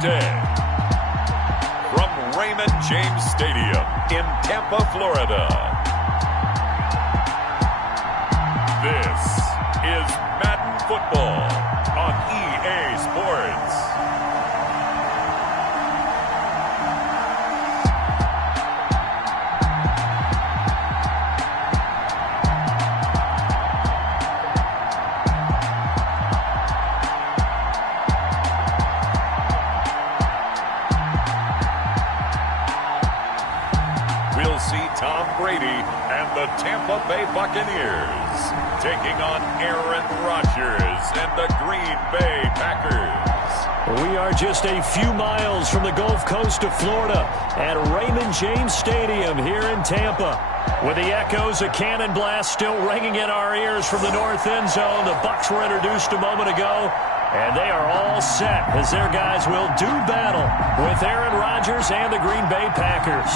day. From Raymond James Stadium in Tampa, Florida, this is Madden Football on EA Sports. We'll see Tom Brady and the Tampa Bay Buccaneers taking on Aaron Rodgers and the Green Bay Packers. We are just a few miles from the Gulf Coast of Florida at Raymond James Stadium here in Tampa. With the echoes of cannon blast still ringing in our ears from the north end zone, the Bucs were introduced a moment ago, and they are all set as their guys will do battle with Aaron Rodgers and the Green Bay Packers.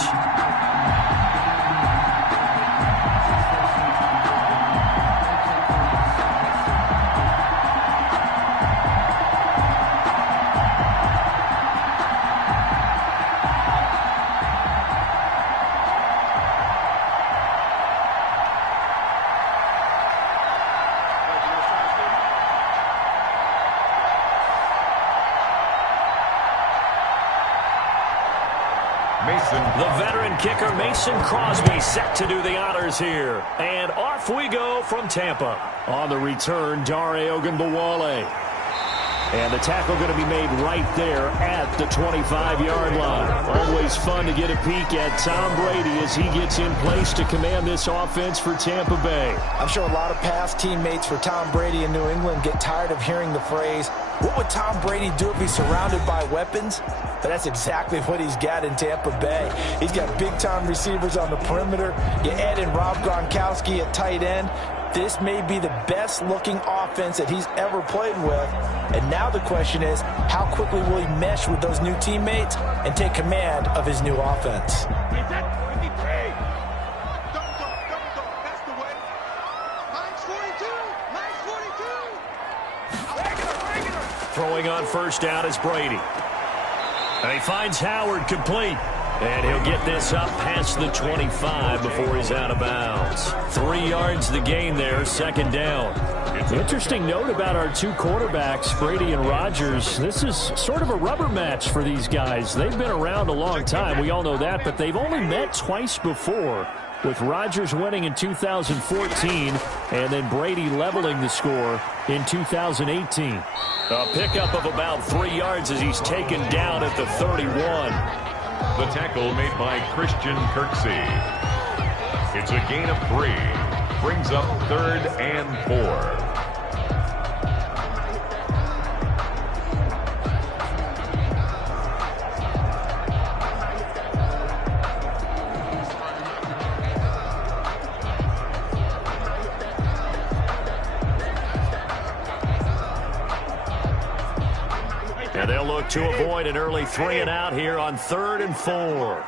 The veteran kicker Mason Crosby set to do the honors here. And off we go from Tampa. On the return, Dare Ogunbowale. And the tackle going to be made right there at the 25-yard line. Always fun to get a peek at Tom Brady as he gets in place to command this offense for Tampa Bay. I'm sure a lot of past teammates for Tom Brady in New England get tired of hearing the phrase, what would Tom Brady do if he's surrounded by weapons? But that's exactly what he's got in Tampa Bay. He's got big-time receivers on the perimeter. You add in Rob Gronkowski at tight end. This may be the best-looking offense that he's ever played with. And now the question is, how quickly will he mesh with those new teammates and take command of his new offense? Throwing on first down is Brady. And he finds Howard complete. And he'll get this up past the 25 before he's out of bounds. 3 yards the gain there, second down. Interesting note about our two quarterbacks, Brady and Rodgers. This is sort of a rubber match for these guys. They've been around a long time. We all know that, but they've only met twice before, with Rodgers winning in 2014 and then Brady leveling the score in 2018. A pickup of about 3 yards as he's taken down at the 31. The tackle made by Christian Kirksey. It's a gain of 3. Brings up 3rd and 4. And they'll look to avoid an early 3 and out here on 3rd and 4.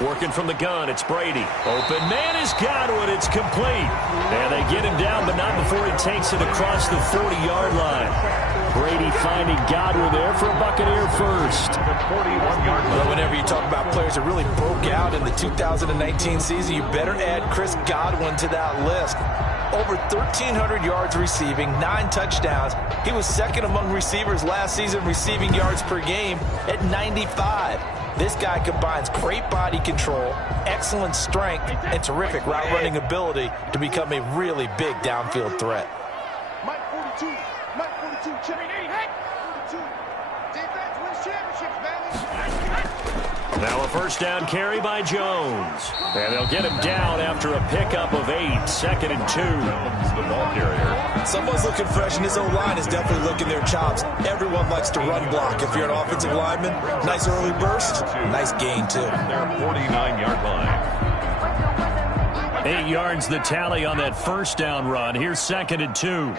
Working from the gun, it's Brady. Open man is Godwin. It's complete. And they get him down, but not before he takes it across the 40-yard line. Brady finding Godwin there for a Buccaneer first. Well, whenever you talk about players that really broke out in the 2019 season, you better add Chris Godwin to that list. Over 1,300 yards receiving, 9 touchdowns. He was second among receivers last season receiving yards per game at 95. This guy combines great body control, excellent strength, and terrific route running ability to become a really big downfield threat. Mike 42, Jimmy 42. Defense wins championships, baby. Now a first down carry by Jones. And they'll get him down after a pickup of 8, 2nd and 2. The ball carrier. Someone's looking fresh, and his O-line is definitely licking their chops. Everyone likes to run block. If you're an offensive lineman, nice early burst, nice gain, too. Their 49-yard line. 8 yards the tally on that first down run. Here's 2nd and 2.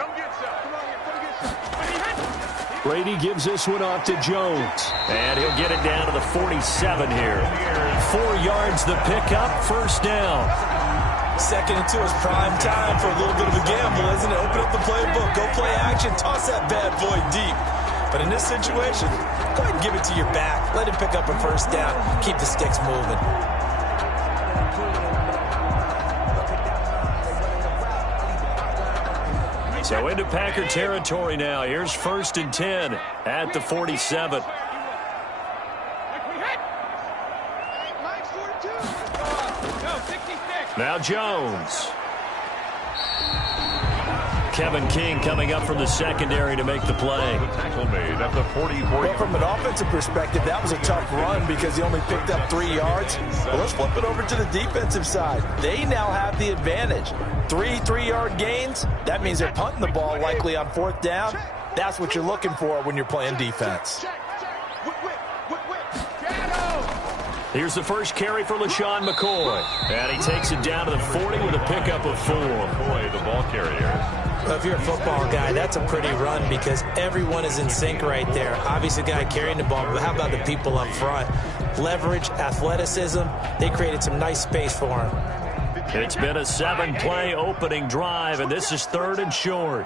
Brady gives this one off to Jones. And he'll get it down to the 47 here. 4 yards the pickup, first down. 2nd and 2 is prime time for a little bit of a gamble, isn't it? Open up the playbook, go play action, toss that bad boy deep. But in this situation, go ahead and give it to your back. Let him pick up a first down. Keep the sticks moving. So into Packer territory now. Here's 1st and 10 at the 47. Now Jones. Kevin King coming up from the secondary to make the play. The tackle made at the 44. Well, from an offensive perspective, that was a tough run because he only picked up 3 yards. But let's flip it over to the defensive side. They now have the advantage. 3 3-yard gains. That means they're punting the ball likely on 4th down. That's what you're looking for when you're playing defense. Here's the first carry for LaShawn McCoy. And he takes it down to the 40 with a pickup of 4. McCoy, the ball carrier. Well, if you're a football guy, that's a pretty run because everyone is in sync right there. Obviously, the guy carrying the ball, but how about the people up front? Leverage, athleticism, they created some nice space for him. It's been a 7-play opening drive, and this is 3rd and short.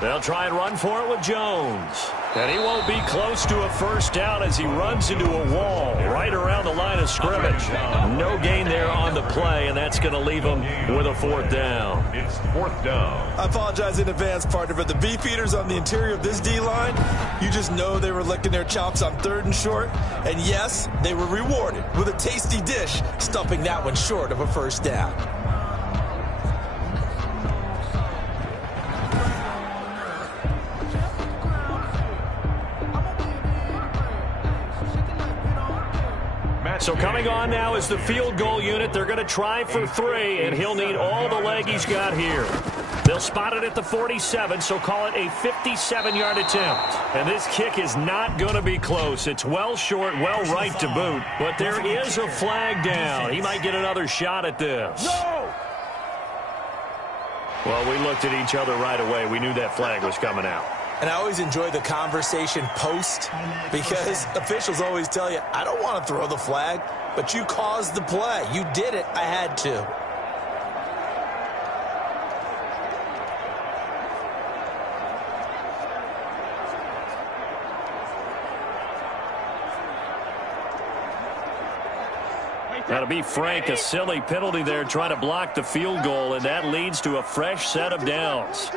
They'll try and run for it with Jones. And he won't be close to a first down as he runs into a wall right around the line of scrimmage. No gain there on the play, and that's going to leave him with a 4th down. It's 4th down. I apologize in advance, partner, but the beef eaters on the interior of this D-line, you just know they were licking their chops on 3rd and short. And yes, they were rewarded with a tasty dish, stuffing that one short of a first down. So coming on now is the field goal unit. They're going to try for 3, and he'll need all the leg he's got here. They'll spot it at the 47, so call it a 57-yard attempt. And this kick is not going to be close. It's well short, well right to boot. But there is a flag down. He might get another shot at this. No! Well, we looked at each other right away. We knew that flag was coming out. And I always enjoy the conversation post because officials always tell you, I don't want to throw the flag, but you caused the play. You did it. I had to. Now, to be frank, a silly penalty there trying to block the field goal, and that leads to a fresh set of downs.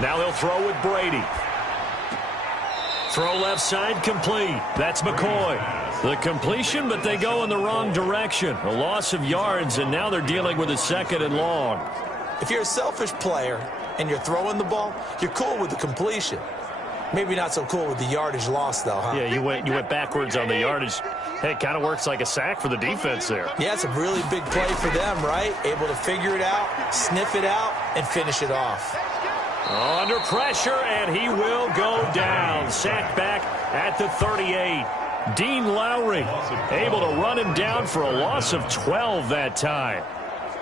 Now they'll throw with Brady. Throw left side complete. That's McCoy. The completion, but they go in the wrong direction. A loss of yards, and now they're dealing with a 2nd and long. If you're a selfish player and you're throwing the ball, you're cool with the completion. Maybe not so cool with the yardage loss, though, huh? Yeah, you went backwards on the yardage. Hey, it kind of works like a sack for the defense there. Yeah, it's a really big play for them, right? Able to figure it out, sniff it out, and finish it off. Under pressure, and he will go down. Sacked back at the 38. Dean Lowry able to run him down for a loss of 12 that time.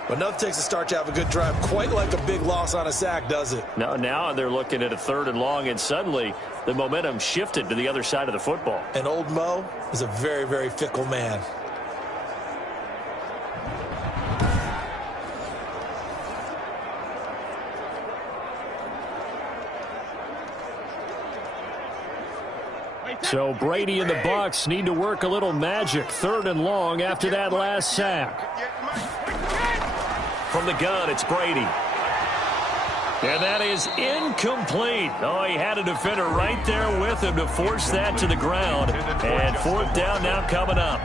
But enough takes to start to have a good drive. Quite like a big loss on a sack, does it? Now they're looking at a 3rd and long, and suddenly the momentum shifted to the other side of the football. And old Mo is a very, very fickle man. So Brady and the Bucs need to work a little magic. 3rd and long after that last sack. From the gun, it's Brady. And that is incomplete. Oh, he had a defender right there with him to force that to the ground. And 4th down now coming up.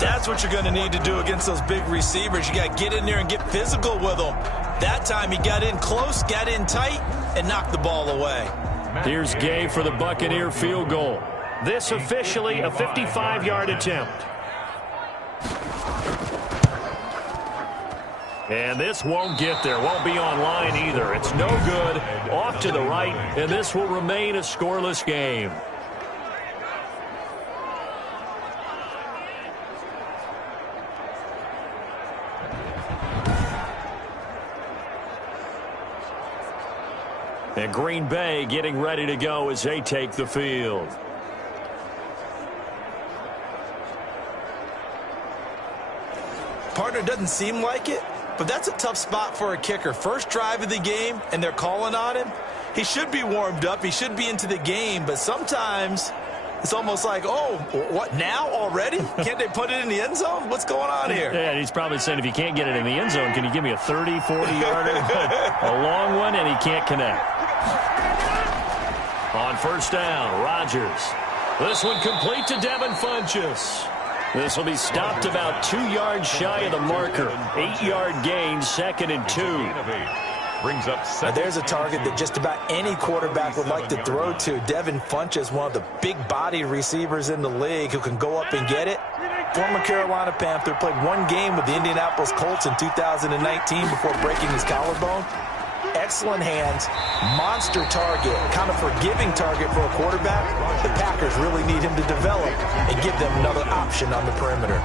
That's what you're going to need to do against those big receivers. You got to get in there and get physical with them. That time he got in close, got in tight, and knocked the ball away. Here's Gay for the Buccaneer field goal. This officially a 55-yard attempt. And this won't get there. Won't be on line either. It's no good. Off to the right, and this will remain a scoreless game. And Green Bay getting ready to go as they take the field. Partner, doesn't seem like it, but that's a tough spot for a kicker. First drive of the game, and they're calling on him. He should be warmed up. He should be into the game, but sometimes it's almost like, oh, what, now already? Can't they put it in the end zone? What's going on here? Yeah, he's probably saying, if you can't get it in the end zone, can you give me a 30, 40-yarder? A long one, and he can't connect. On first down, Rodgers. This one complete to Devin Funchess. This will be stopped about 2 yards shy of the marker. 8-yard gain, 2nd and 2. Brings up there's a target that just about any quarterback would like to throw to. Devin Funchess, one of the big body receivers in the league who can go up and get it. Former Carolina Panther, played 1 game with the Indianapolis Colts in 2019 before breaking his collarbone. Excellent hands, monster target, kind of forgiving target for a quarterback. The Packers really need him to develop and give them another option on the perimeter.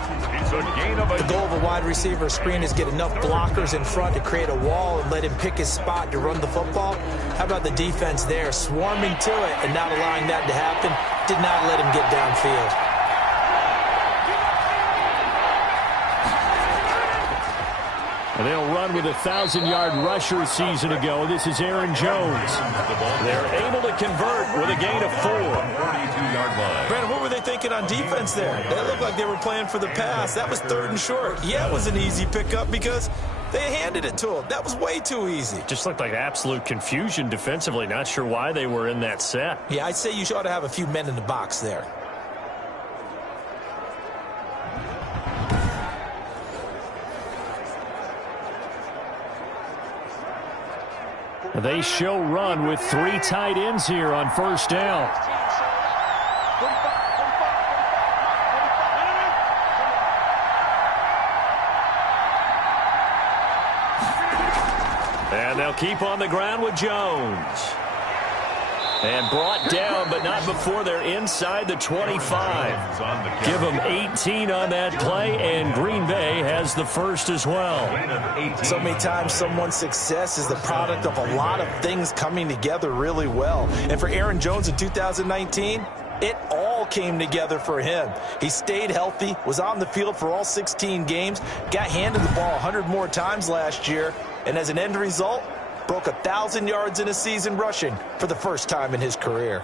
The goal of a wide receiver screen is get enough blockers in front to create a wall and let him pick his spot to run the football. How about the defense there, swarming to it and not allowing that to happen? Did not let him get downfield. They'll run with a 1,000-yard rusher a season ago. This is Aaron Jones. They're able to convert with a gain of 4. Brandon, what were they thinking on defense there? They looked like they were playing for the pass. That was 3rd and short. Yeah, it was an easy pickup because they handed it to him. That was way too easy. Just looked like absolute confusion defensively. Not sure why they were in that set. Yeah, I'd say you ought to have a few men in the box there. They show run with 3 tight ends here on first down. And they'll keep on the ground with Jones. And brought down, but not before they're inside the 25. Give them 18 on that play, and Green Bay has the first as well. So many times someone's success is the product of a lot of things coming together really well. And for Aaron Jones in 2019, it all came together for him. He stayed healthy, was on the field for all 16 games, got handed the ball 100 more times last year, and as an end result, broke 1,000 yards in a season rushing for the first time in his career.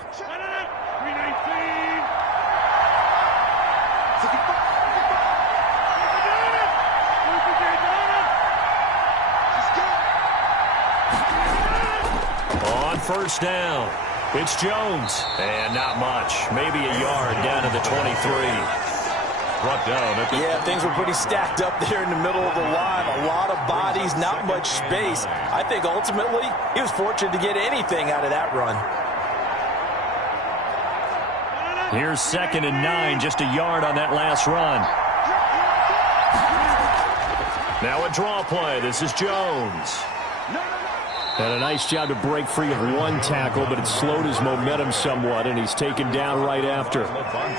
On first down, it's Jones. And not much. Maybe a yard down to the 23. Brought down at the yeah, things were pretty stacked up there in the middle of the line. A lot of bodies, not much space. I think ultimately he was fortunate to get anything out of that run. Here's 2nd and 9, just a yard on that last run. Now a draw play. This is Jones. And a nice job to break free of 1 tackle, but it slowed his momentum somewhat, and he's taken down right after.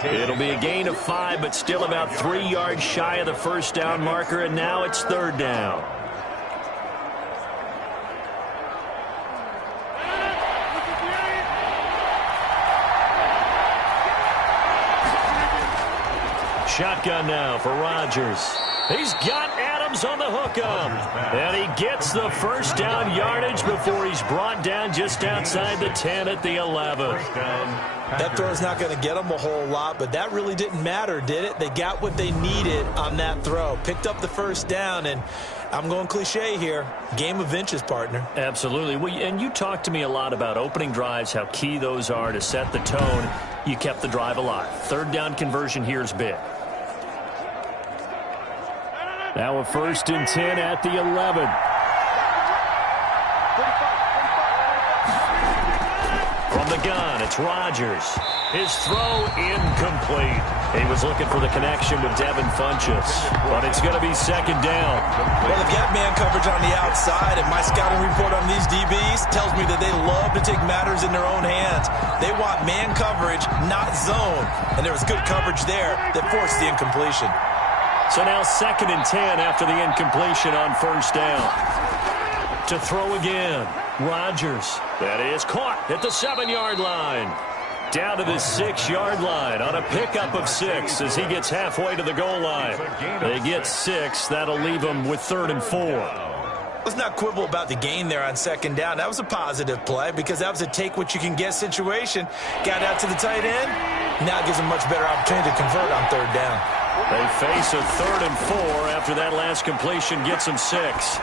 It'll be a gain of 5, but still about 3 yards shy of the first down marker, and now it's 3rd down. Shotgun now for Rodgers. He's got Adams on the hookup. And he gets the first down yardage before he's brought down just outside the 10 at the 11. That throw's not going to get them a whole lot, but that really didn't matter, did it? They got what they needed on that throw. Picked up the first down, and I'm going cliche here. Game of inches, partner. Absolutely. Well, and you talked to me a lot about opening drives, how key those are to set the tone. You kept the drive alive. 3rd down conversion here is big. Now a 1st and 10 at the 11. From the gun, it's Rodgers. His throw incomplete. He was looking for the connection with Devin Funchess, but it's going to be 2nd down. Well, they've got man coverage on the outside, and my scouting report on these DBs tells me that they love to take matters in their own hands. They want man coverage, not zone, and there was good coverage there that forced the incompletion. So now 2nd and 10 after the incompletion on first down. To throw again, Rodgers. That is caught at the 7-yard line. Down to the 6-yard line on a pickup of 6 as he gets halfway to the goal line. They get 6. That'll leave them with 3rd and 4. Let's not quibble about the gain there on 2nd down. That was a positive play because that was a take-what-you-can-get situation. Got out to the tight end. Now it gives them much better opportunity to convert on 3rd down. They face a 3rd and 4 after that last completion gets them 6.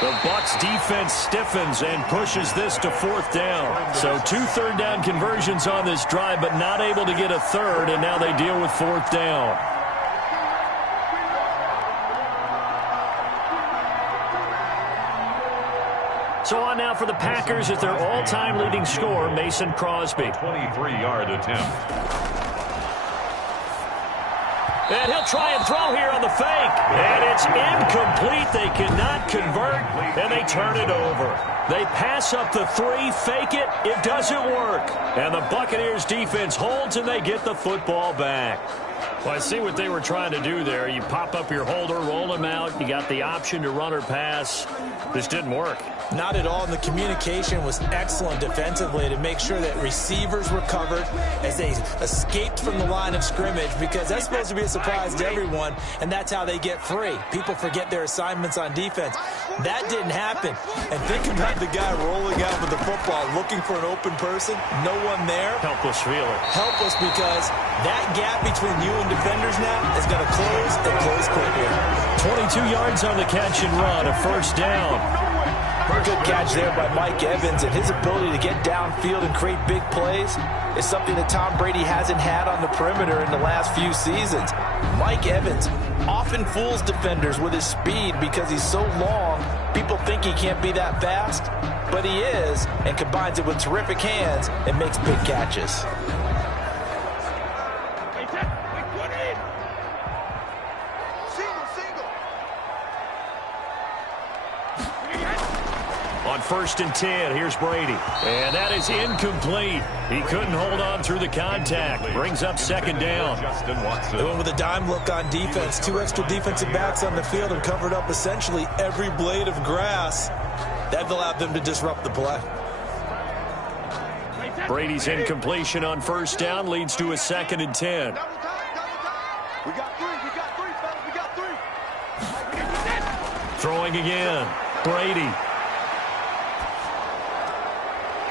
The Bucs defense stiffens and pushes this to 4th down. So 2 third-down conversions on this drive, but not able to get a 3rd, and now they deal with 4th down. So on now for the Packers at their all-time leading scorer, Mason Crosby. 23-yard attempt. And he'll try and throw here on the fake. And it's incomplete. They cannot convert, and they turn it over. They pass up the 3, fake it. It doesn't work. And the Buccaneers defense holds, and they get the football back. Well, I see what they were trying to do there. You pop up your holder, roll him out. You got the option to run or pass. This didn't work. Not at all, and the communication was excellent defensively to make sure that receivers were covered as they escaped from the line of scrimmage, because that's supposed to be a surprise to everyone, and that's how they get free. People forget their assignments on defense. That didn't happen. And think about the guy rolling out with the football, looking for an open person, no one there. Helpless feeling. Helpless because that gap between you and defenders now is going to close and close quickly. 22 yards on the catch and run, a 1st down. Good catch there by Mike Evans, and his ability to get downfield and create big plays is something that Tom Brady hasn't had on the perimeter in the last few seasons. Mike Evans often fools defenders with his speed because he's so long. People think he can't be that fast, but he is, and combines it with terrific hands and makes big catches. On 1st and 10, here's Brady. And that is incomplete. He couldn't hold on through the contact. Brings up 2nd down. They went with a dime look on defense. 2 extra defensive backs on the field and covered up essentially every blade of grass. That allowed them to disrupt the play. Brady's incompletion on 1st down leads to a 2nd and 10. We got 3, fellas, we got 3. Throwing again. Brady.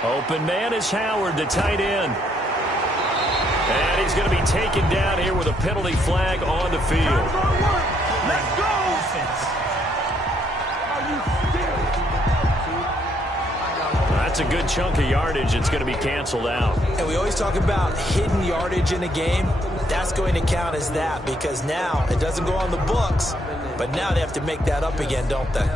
Open man is Howard, the tight end. And he's going to be taken down here with a penalty flag on the field. Let's go! Are you serious? That's a good chunk of yardage. It's going to be canceled out. And we always talk about hidden yardage in a game. That's going to count as that, because now it doesn't go on the books, but now they have to make that up again, don't they?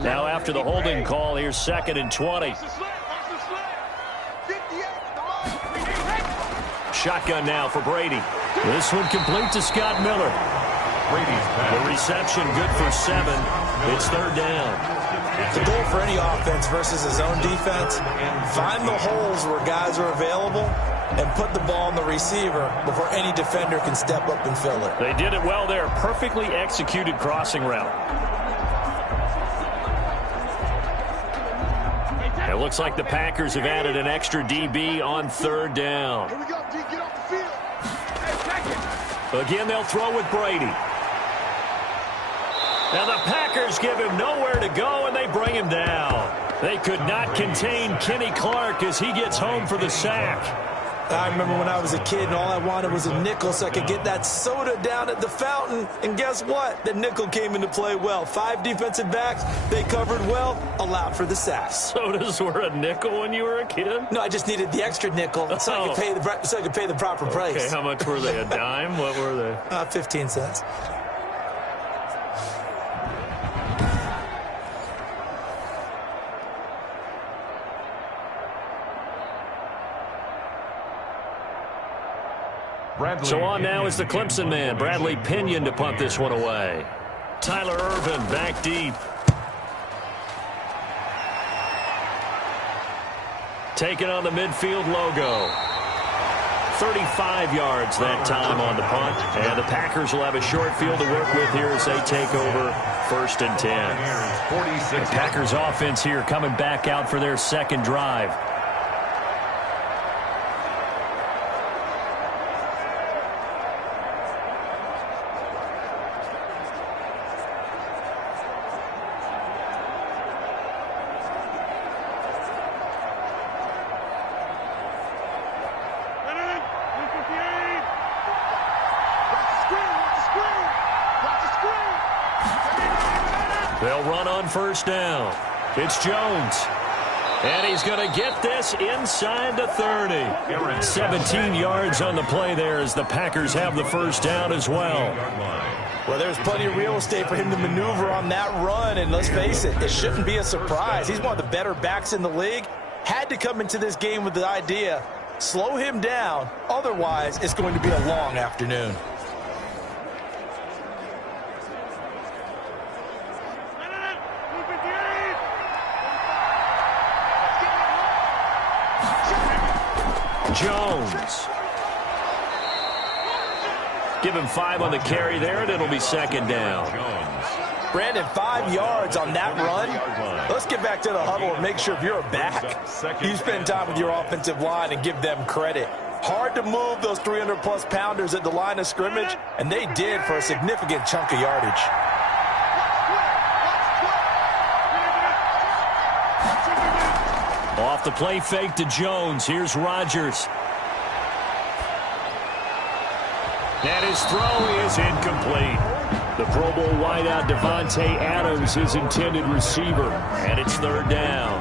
Now after the holding call, here's 2nd and 20. Shotgun now for Brady. This one complete to Scott Miller. The reception good for 7. It's 3rd down. The goal for any offense versus his own defense, find the holes where guys are available and put the ball on the receiver before any defender can step up and fill it. They did it well there. Perfectly executed crossing route. It looks like the Packers have added an extra DB on 3rd down. Here we go, D, get off the field. Hey, Again, they'll throw with Brady. Now the Packers give him nowhere to go, and they bring him down. They could not contain Kenny Clark as he gets home for the sack. I remember when I was a kid and all I wanted was a nickel so I could get that soda down at the fountain. And guess what? The nickel came into play well. 5 defensive backs, they covered well, allowed for the sacks. Sodas were a nickel when you were a kid? No, I just needed the extra nickel so I could pay the proper price. Okay, how much were they? A dime? What were they? 15 cents. So on now is the Clemson man, Bradley Pinion, to punt this one away. Tyler Irvin back deep. Taking on the midfield logo. 35 yards that time on the punt. And the Packers will have a short field to work with here as they take over 1st and 10. The Packers offense here coming back out for their second drive. They'll run on 1st down. It's Jones. And he's going to get this inside the 30. 17 yards on the play there as the Packers have the 1st down as well. Well, there's plenty of real estate for him to maneuver on that run. And let's face it, it shouldn't be a surprise. He's one of the better backs in the league. Had to come into this game with the idea, slow him down. Otherwise, it's going to be a long afternoon. Jones. Give him 5 on the carry there, and it'll be 2nd down. Brandon, 5 yards on that run. Let's get back to the huddle and make sure if you're a back, you spend time with your offensive line and give them credit. Hard to move those 300-plus pounders at the line of scrimmage, and they did for a significant chunk of yardage. Off the play fake to Jones. Here's Rodgers. And his throw is incomplete. The Pro Bowl wideout Devontae Adams is intended receiver. And it's 3rd down.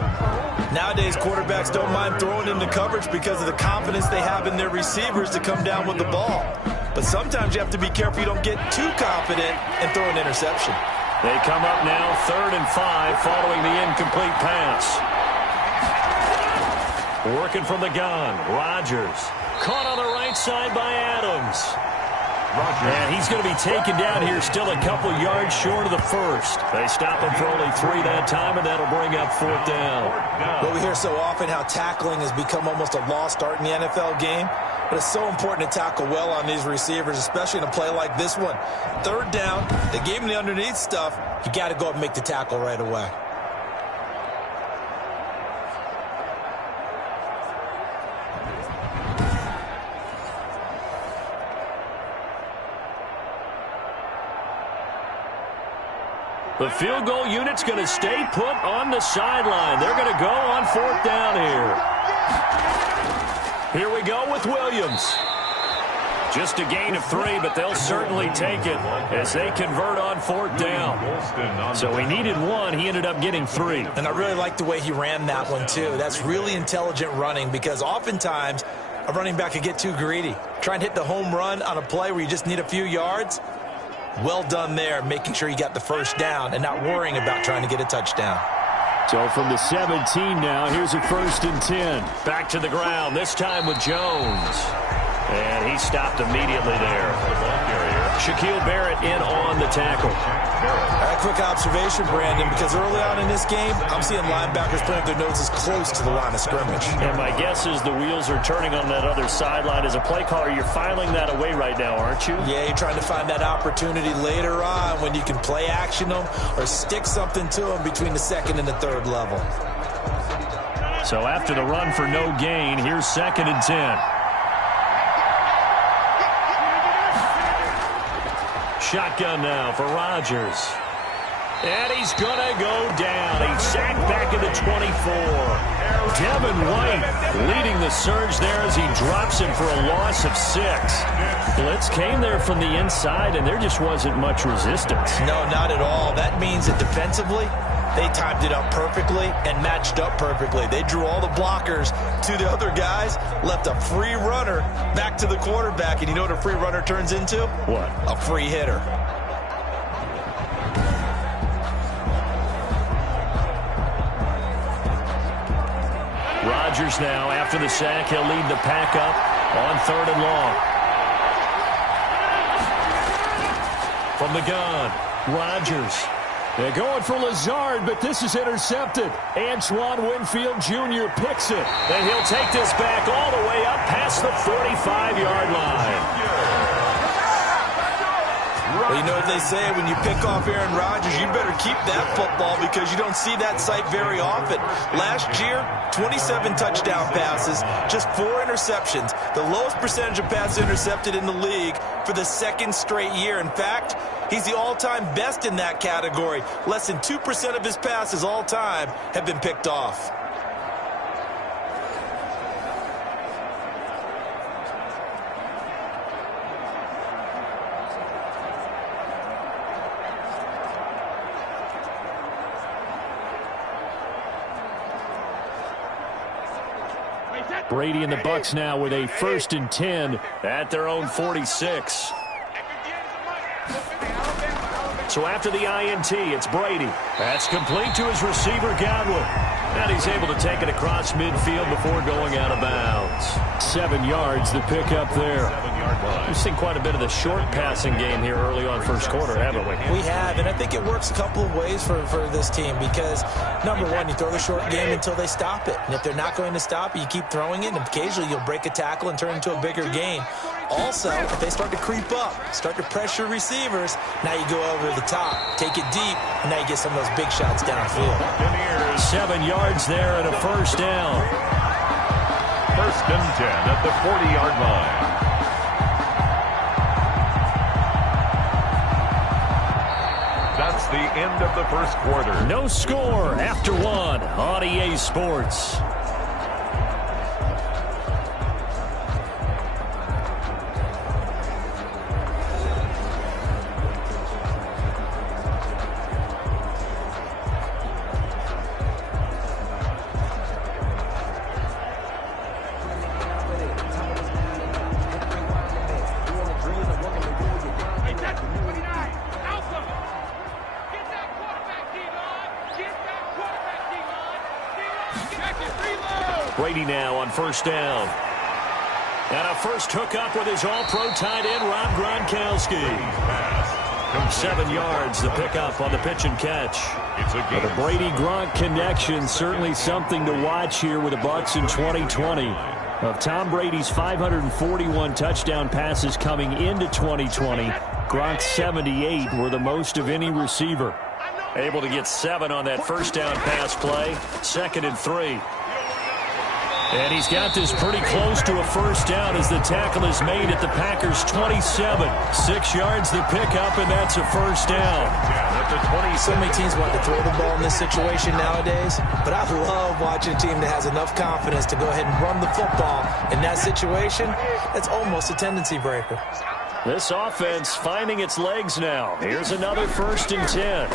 Nowadays, quarterbacks don't mind throwing into coverage because of the confidence they have in their receivers to come down with the ball. But sometimes you have to be careful you don't get too confident and throw an interception. They come up now 3rd and 5 following the incomplete pass. Working from the gun, Rodgers. Caught on the right side by Adams. And he's going to be taken down here still a couple yards short of the 1st. They stop him for only 3 that time, and that'll bring up 4th down. Well, we hear so often how tackling has become almost a lost art in the NFL game. But it's so important to tackle well on these receivers, especially in a play like this one. 3rd down, they gave him the underneath stuff. You got to go up and make the tackle right away. The field goal unit's going to stay put on the sideline. They're going to go on 4th down here. Here we go with Williams. Just a gain of 3, but they'll certainly take it as they convert on 4th down. So he needed 1. He ended up getting 3. And I really like the way he ran that one, too. That's really intelligent running because oftentimes a running back can get too greedy. Try and hit the home run on a play where you just need a few yards. Well done there, making sure you got the 1st down and not worrying about trying to get a touchdown. So from the 17 now, here's a 1st and 10. Back to the ground, this time with Jones. And he stopped immediately there. Shaquille Barrett in on the tackle. A quick observation, Brandon, because early on in this game, I'm seeing linebackers putting their noses close to the line of scrimmage. And my guess is the wheels are turning on that other sideline. As a play caller, you're filing that away right now, aren't you? Yeah, you're trying to find that opportunity later on when you can play action them or stick something to them between the 2nd and the 3rd level. So after the run for no gain, here's 2nd and 10. Shotgun now for Rodgers. And he's going to go down. He's sacked back at the 24. Devin White leading the surge there as he drops him for a loss of 6. Blitz came there from the inside, and there just wasn't much resistance. No, not at all. That means that defensively, they timed it up perfectly and matched up perfectly. They drew all the blockers to the other guys, left a free runner back to the quarterback. And you know what a free runner turns into? What? A free hitter. Rodgers now, after the sack, he'll lead the pack up on 3rd and long. From the gun, Rodgers. They're going for Lazard, but this is intercepted. Antoine Winfield Jr. picks it. And he'll take this back all the way up past the 45-yard line. Well, you know what they say, when you pick off Aaron Rodgers, you better keep that football because you don't see that sight very often. Last year, 27 touchdown passes, just 4 interceptions, the lowest percentage of passes intercepted in the league for the 2nd straight year. In fact, he's the all-time best in that category. Less than 2% of his passes all time have been picked off. Brady and the Bucs now with a 1st and 10 at their own 46. So after the INT, it's Brady. That's complete to his receiver, Godwin. And he's able to take it across midfield before going out of bounds. 7 yards, the pickup there. We've seen quite a bit of the short passing game here early on first quarter, haven't we? We have, and I think it works a couple of ways for this team because, number one, you throw the short game until they stop it. And if they're not going to stop it, you keep throwing it, and occasionally you'll break a tackle and turn it into a bigger gain. Also, if they start to creep up, start to pressure receivers, now you go over the top, take it deep, and now you get some of those big shots downfield. 7 yards there and a 1st down. 1st and 10 at the 40-yard line. That's the end of the first quarter. No score after 1 on EA Sports. Brady now on 1st down. And a first hookup with his all-pro tight end, Rob Gronkowski. 7 yards, the pickup on the pitch and catch. The Brady-Gronk connection, certainly something to watch here with the Bucs in 2020. Of Tom Brady's 541 touchdown passes coming into 2020, Gronk's 78 were the most of any receiver. Able to get 7 on that 1st down pass play, 2nd and 3. And he's got this pretty close to a 1st down as the tackle is made at the Packers' 27. 6 yards the pickup, and that's a 1st down. So many teams want to throw the ball in this situation nowadays, but I love watching a team that has enough confidence to go ahead and run the football. In that situation, that's almost a tendency breaker. This offense finding its legs now. Here's another 1st and 10.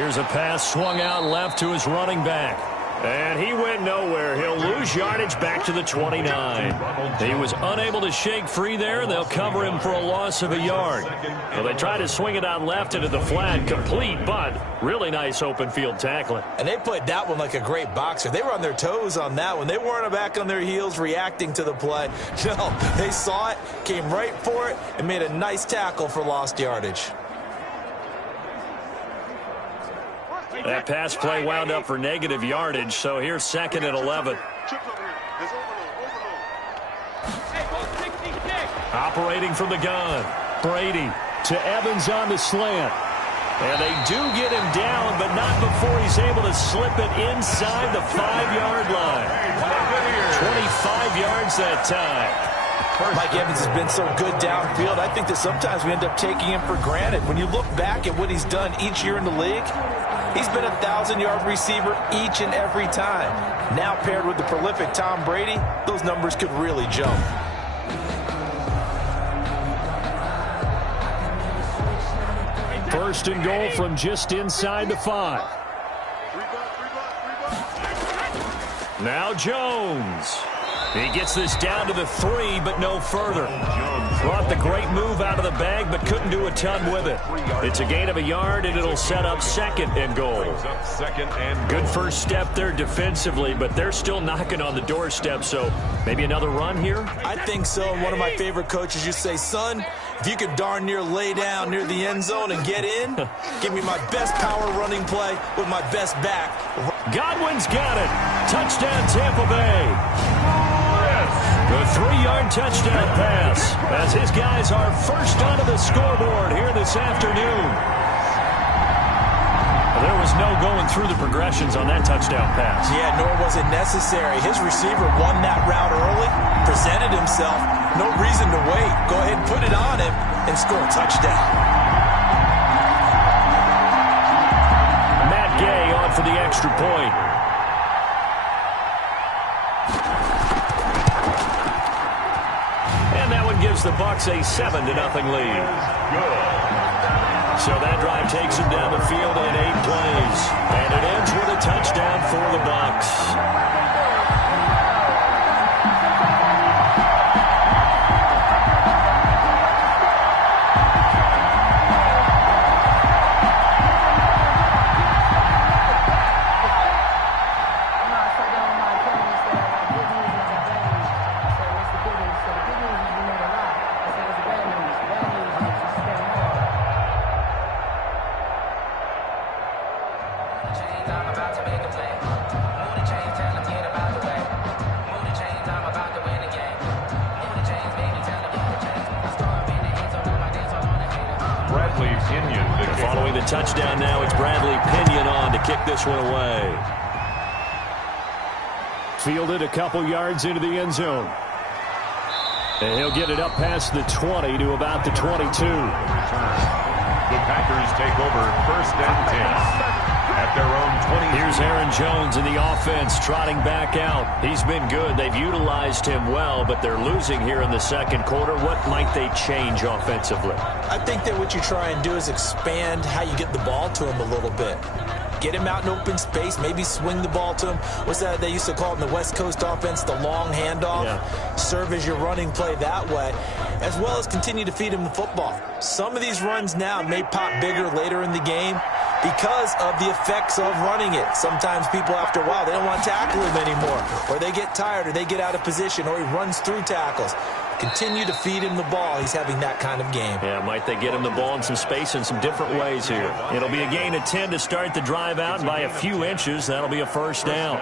Here's a pass swung out left to his running back. And he went nowhere. He'll lose yardage back to the 29. He was unable to shake free there. They'll cover him for a loss of a yard. So they try to swing it out left into the flat, complete, but really nice open field tackling. And they played that one like a great boxer. They were on their toes on that one. They weren't back on their heels reacting to the play. No, they saw it, came right for it, and made a nice tackle for lost yardage. That pass play wound up for negative yardage, so here's 2nd and 11. Operating from the gun. Brady to Evans on the slant. And they do get him down, but not before he's able to slip it inside the 5-yard line. 25 yards that time. Mike Evans has been so good downfield. I think that sometimes we end up taking him for granted. When you look back at what he's done each year in the league, he's been a 1,000-yard receiver each and every time. Now paired with the prolific Tom Brady, those numbers could really jump. First and goal from just inside the 5. Now Jones. He gets this down to the 3, but no further. Brought the great move out of the bag, but couldn't do a ton with it. It's a gain of a yard, and it'll set up 2nd and goal. Good first step there defensively, but they're still knocking on the doorstep, so maybe another run here? I think so. And one of my favorite coaches used to say, son, If you could darn near lay down near the end zone and get in, give me my best power running play with my best back. Godwin's got it. Touchdown, Tampa Bay. The 3-yard touchdown pass as his guys are first onto the scoreboard here this afternoon. There was no going through the progressions on that touchdown pass. Yeah, nor was it necessary. His receiver won that route early, presented himself. No reason to wait. Go ahead and put it on him and score a touchdown. Matt Gay on for the extra point. And that one gives the Bucs a 7-0 lead. So that drive takes him down the field in 8 plays. And it ends with a touchdown for the Bucs. Following the touchdown now, it's Bradley Pinion on to kick this one away. Fielded a couple yards into the end zone. And he'll get it up past the 20 to about the 22. The Packers take over 1st and 10. At their own 20. Here's Aaron Jones in the offense trotting back out. He's been good. They've utilized him well, but they're losing here in the second quarter. What might they change offensively? I think that what you try and do is expand how you get the ball to him a little bit. Get him out in open space, maybe swing the ball to him. What's that they used to call it in the West Coast offense, the long handoff? Yeah. Serve as your running play that way, as well as continue to feed him the football. Some of these runs now may pop bigger later in the game because of the effects of running it. Sometimes people, after a while, they don't want to tackle him anymore, or they get tired, or they get out of position, or he runs through tackles. Continue to feed him the ball. He's having that kind of game. Yeah, might they get him the ball in some space in some different ways here. It'll be a gain of 10 to start the drive out, and by a few inches, that'll be a first down.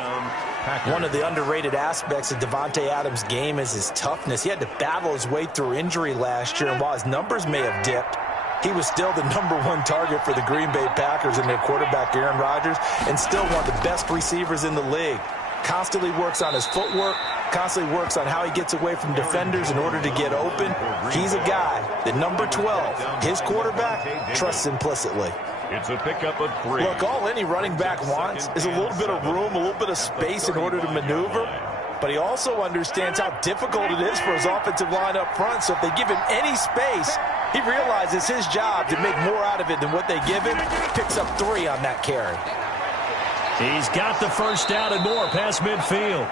One of the underrated aspects of Davante Adams' game is his toughness. He had to battle his way through injury last year, and while his numbers may have dipped, he was still the #1 target for the Green Bay Packers and their quarterback, Aaron Rodgers, and still one of the best receivers in the league. Constantly works on his footwork, constantly works on how he gets away from defenders in order to get open. He's a guy that number 12, his quarterback, trusts implicitly. It's a pickup of 3. Look, all any running back wants is a little bit of room, a little bit of space in order to maneuver. But he also understands how difficult it is for his offensive line up front. So if they give him any space, he realizes his job to make more out of it than what they give him. Picks up 3 on that carry. He's got the first down and more past midfield.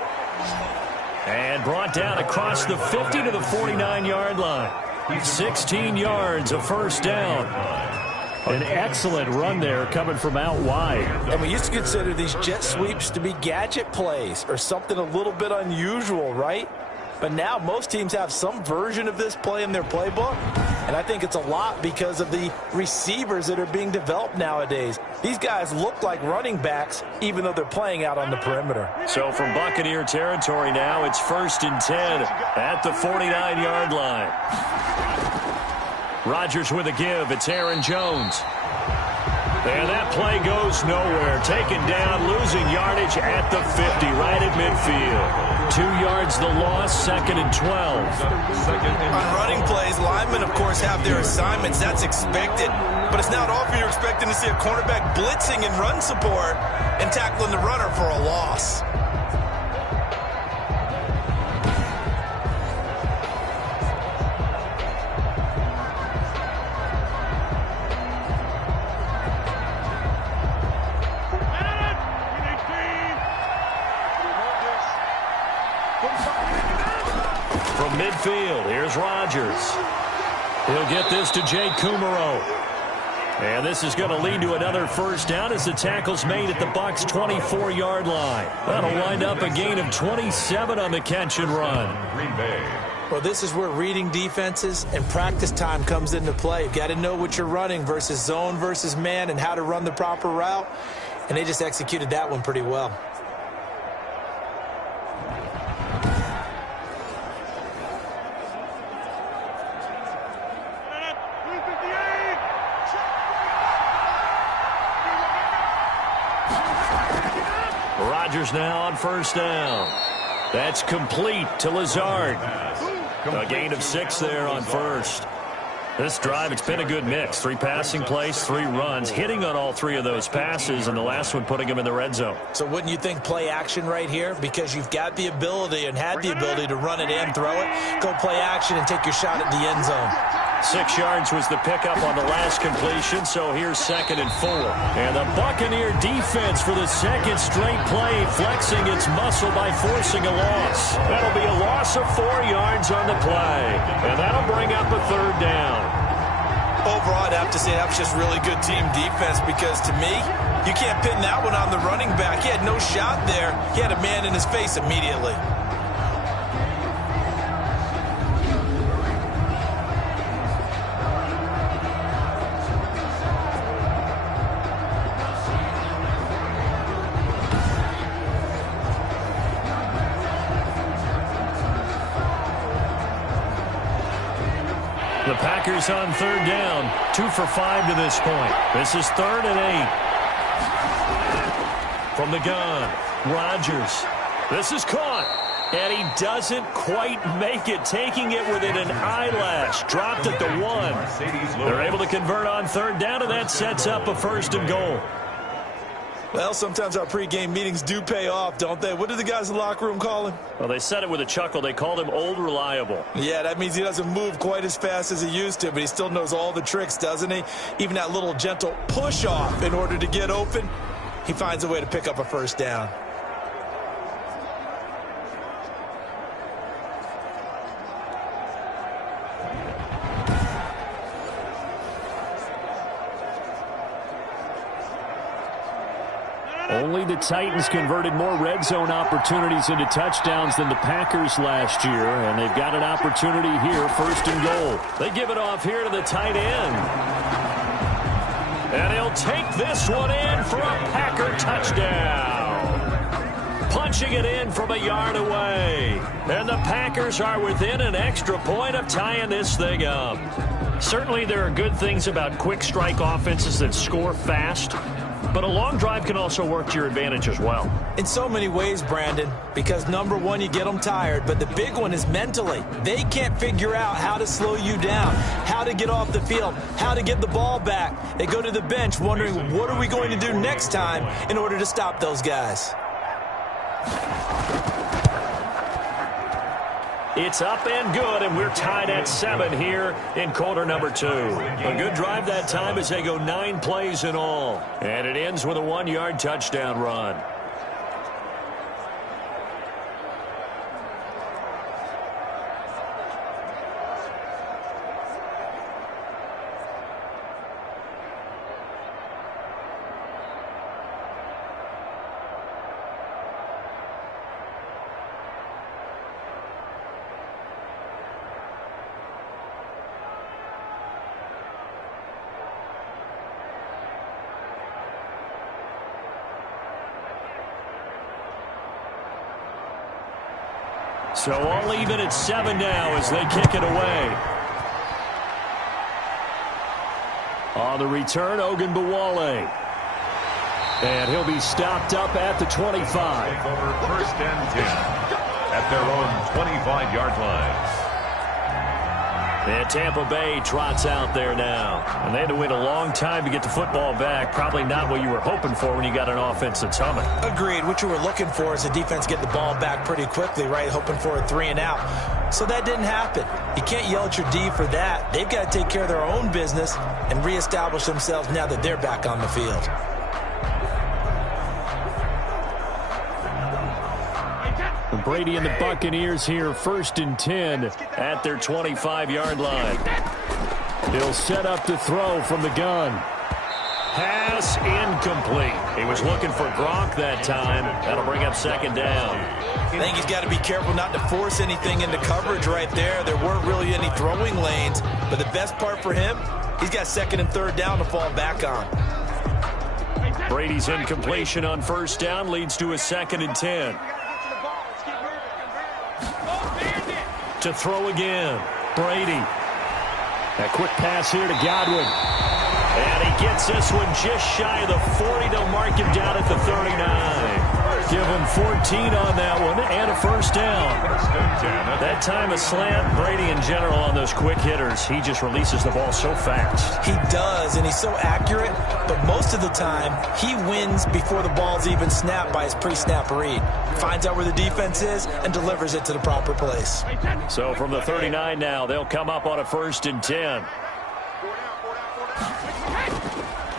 And brought down across the 50 to the 49-yard line. 16 yards, a first down. An excellent run there coming from out wide. And we used to consider these jet sweeps to be gadget plays or something a little bit unusual, right? But now most teams have some version of this play in their playbook. And I think it's a lot because of the receivers that are being developed nowadays. These guys look like running backs even though they're playing out on the perimeter. So from Buccaneer territory now, it's 1st and 10 at the 49-yard line. Rodgers with a give. It's Aaron Jones. And that play goes nowhere. Taken down, losing yardage at the 50, right at midfield. 2 yards the loss, 2nd and 12. On running plays, linemen, of course, have their assignments. That's expected. But it's not often you're expecting to see a cornerback blitzing and run support and tackling the runner for a loss. From midfield, here's Rodgers. He'll get this to Jay Kumaro. And this is going to lead to another first down as the tackle's made at the Bucs' 24-yard line. That'll wind up a gain of 27 on the catch and run. Green Bay. Well, this is where reading defenses and practice time comes into play. You've got to know what you're running versus zone versus man and how to run the proper route. And they just executed that one pretty well. Rodgers now on first down. That's complete to Lazard. A gain of 6 there on first. This drive, it's been a good mix. 3 passing plays, 3 runs, hitting on all 3 of those passes, and the last one putting him in the red zone. So wouldn't you think play action right here? Because you've got the ability and had the ability to run it and throw it. Go play action and take your shot at the end zone. 6 yards was the pickup on the last completion, so here's 2nd and 4. And the Buccaneer defense for the second straight play, flexing its muscle by forcing a loss. That'll be a loss of 4 yards on the play, and that'll bring up a 3rd down. Overall, I'd have to say that was just really good team defense because, to me, you can't pin that one on the running back. He had no shot there. He had a man in his face immediately. The Packers on 3rd down, 2 for 5 to this point. This is 3rd and 8. From the gun, Rodgers. This is caught, and he doesn't quite make it, taking it within an eyelash. Dropped at the 1. They're able to convert on 3rd down, and that sets up a 1st and goal. Well, sometimes our pregame meetings do pay off, don't they? What do the guys in the locker room call him? Well, they said it with a chuckle. They called him Old Reliable. Yeah, that means he doesn't move quite as fast as he used to, but he still knows all the tricks, doesn't he? Even that little gentle push-off in order to get open, he finds a way to pick up a 1st down. Only the Titans converted more red zone opportunities into touchdowns than the Packers last year, and they've got an opportunity here, 1st and goal. They give it off here to the tight end. And he'll take this one in for a Packer touchdown. Punching it in from a yard away. And the Packers are within an extra point of tying this thing up. Certainly there are good things about quick strike offenses that score fast, but a long drive can also work to your advantage as well. In so many ways, Brandon, because number one, you get them tired, but the big one is mentally. They can't figure out how to slow you down, how to get off the field, how to get the ball back. They go to the bench wondering, what are we going to do next time in order to stop those guys? It's up and good, and we're tied at 7 here in quarter number 2. A good drive that time as they go 9 plays in all. And it ends with a 1-yard touchdown run. So all even at 7 now as they kick it away. On the return, Ogunbowale. And he'll be stopped up at the 25. Over 1st and 10 at their own 25-yard line. And Tampa Bay trots out there now. And they had to wait a long time to get the football back. Probably not what you were hoping for when you got an offense that's humming. Agreed. What you were looking for is the defense get the ball back pretty quickly, right? Hoping for a 3 and out. So that didn't happen. You can't yell at your D for that. They've got to take care of their own business and reestablish themselves now that they're back on the field. Brady and the Buccaneers here, 1st and 10 at their 25-yard line. He'll set up to throw from the gun. Pass incomplete. He was looking for Gronk that time. That'll bring up second down. I think he's got to be careful not to force anything into coverage right there. There weren't really any throwing lanes, but the best part for him, he's got second and third down to fall back on. Brady's incompletion on first down leads to a 2nd and 10. To throw again, Brady. A quick pass here to Godwin. And he gets this one just shy of the 40. They'll mark him down at the 39. Give him 14 on that one and a first down. That time a slant. Brady in general on those quick hitters, he just releases the ball so fast. He does, and he's so accurate, but most of the time he wins before the ball's even snapped by his pre-snap read. Finds out where the defense is and delivers it to the proper place. So from the 39 now, they'll come up on a 1st and 10.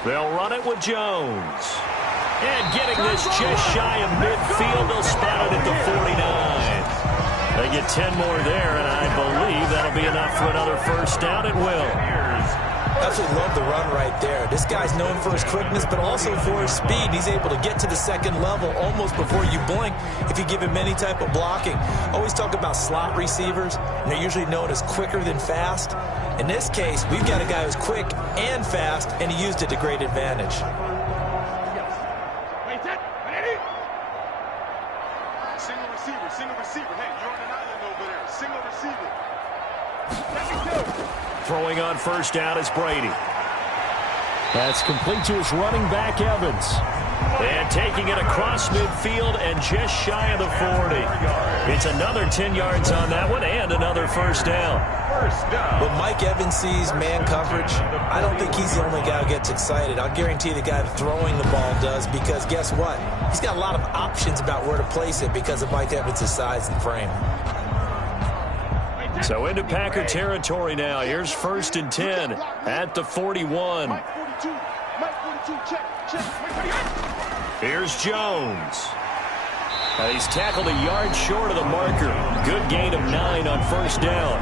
They'll run it with Jones. And getting this just shy of midfield, they'll spot it at the 49. They get 10 more there, and I believe that'll be enough for another first down. It will. Absolutely love the run right there. This guy's known for his quickness, but also for his speed. He's able to get to the second level almost before you blink if you give him any type of blocking. Always talk about slot receivers, and they're usually known as quicker than fast. In this case, we've got a guy who's quick and fast, and he used it to great advantage. Single receiver. Hey, you're on an island over there. Single receiver. Throwing on first down is Brady. That's complete to his running back, Evans. And taking it across midfield and just shy of the 40. It's another 10 yards on that one and another first down. When Mike Evans sees man coverage, I don't think he's the only guy who gets excited. I'll guarantee the guy throwing the ball does, because guess what? He's got a lot of options about where to place it because of Mike Evans' size and frame. So into Packer territory now. Here's 1st and 10 at the 41. Here's Jones. He's tackled a yard short of the marker. Good gain of 9 on first down.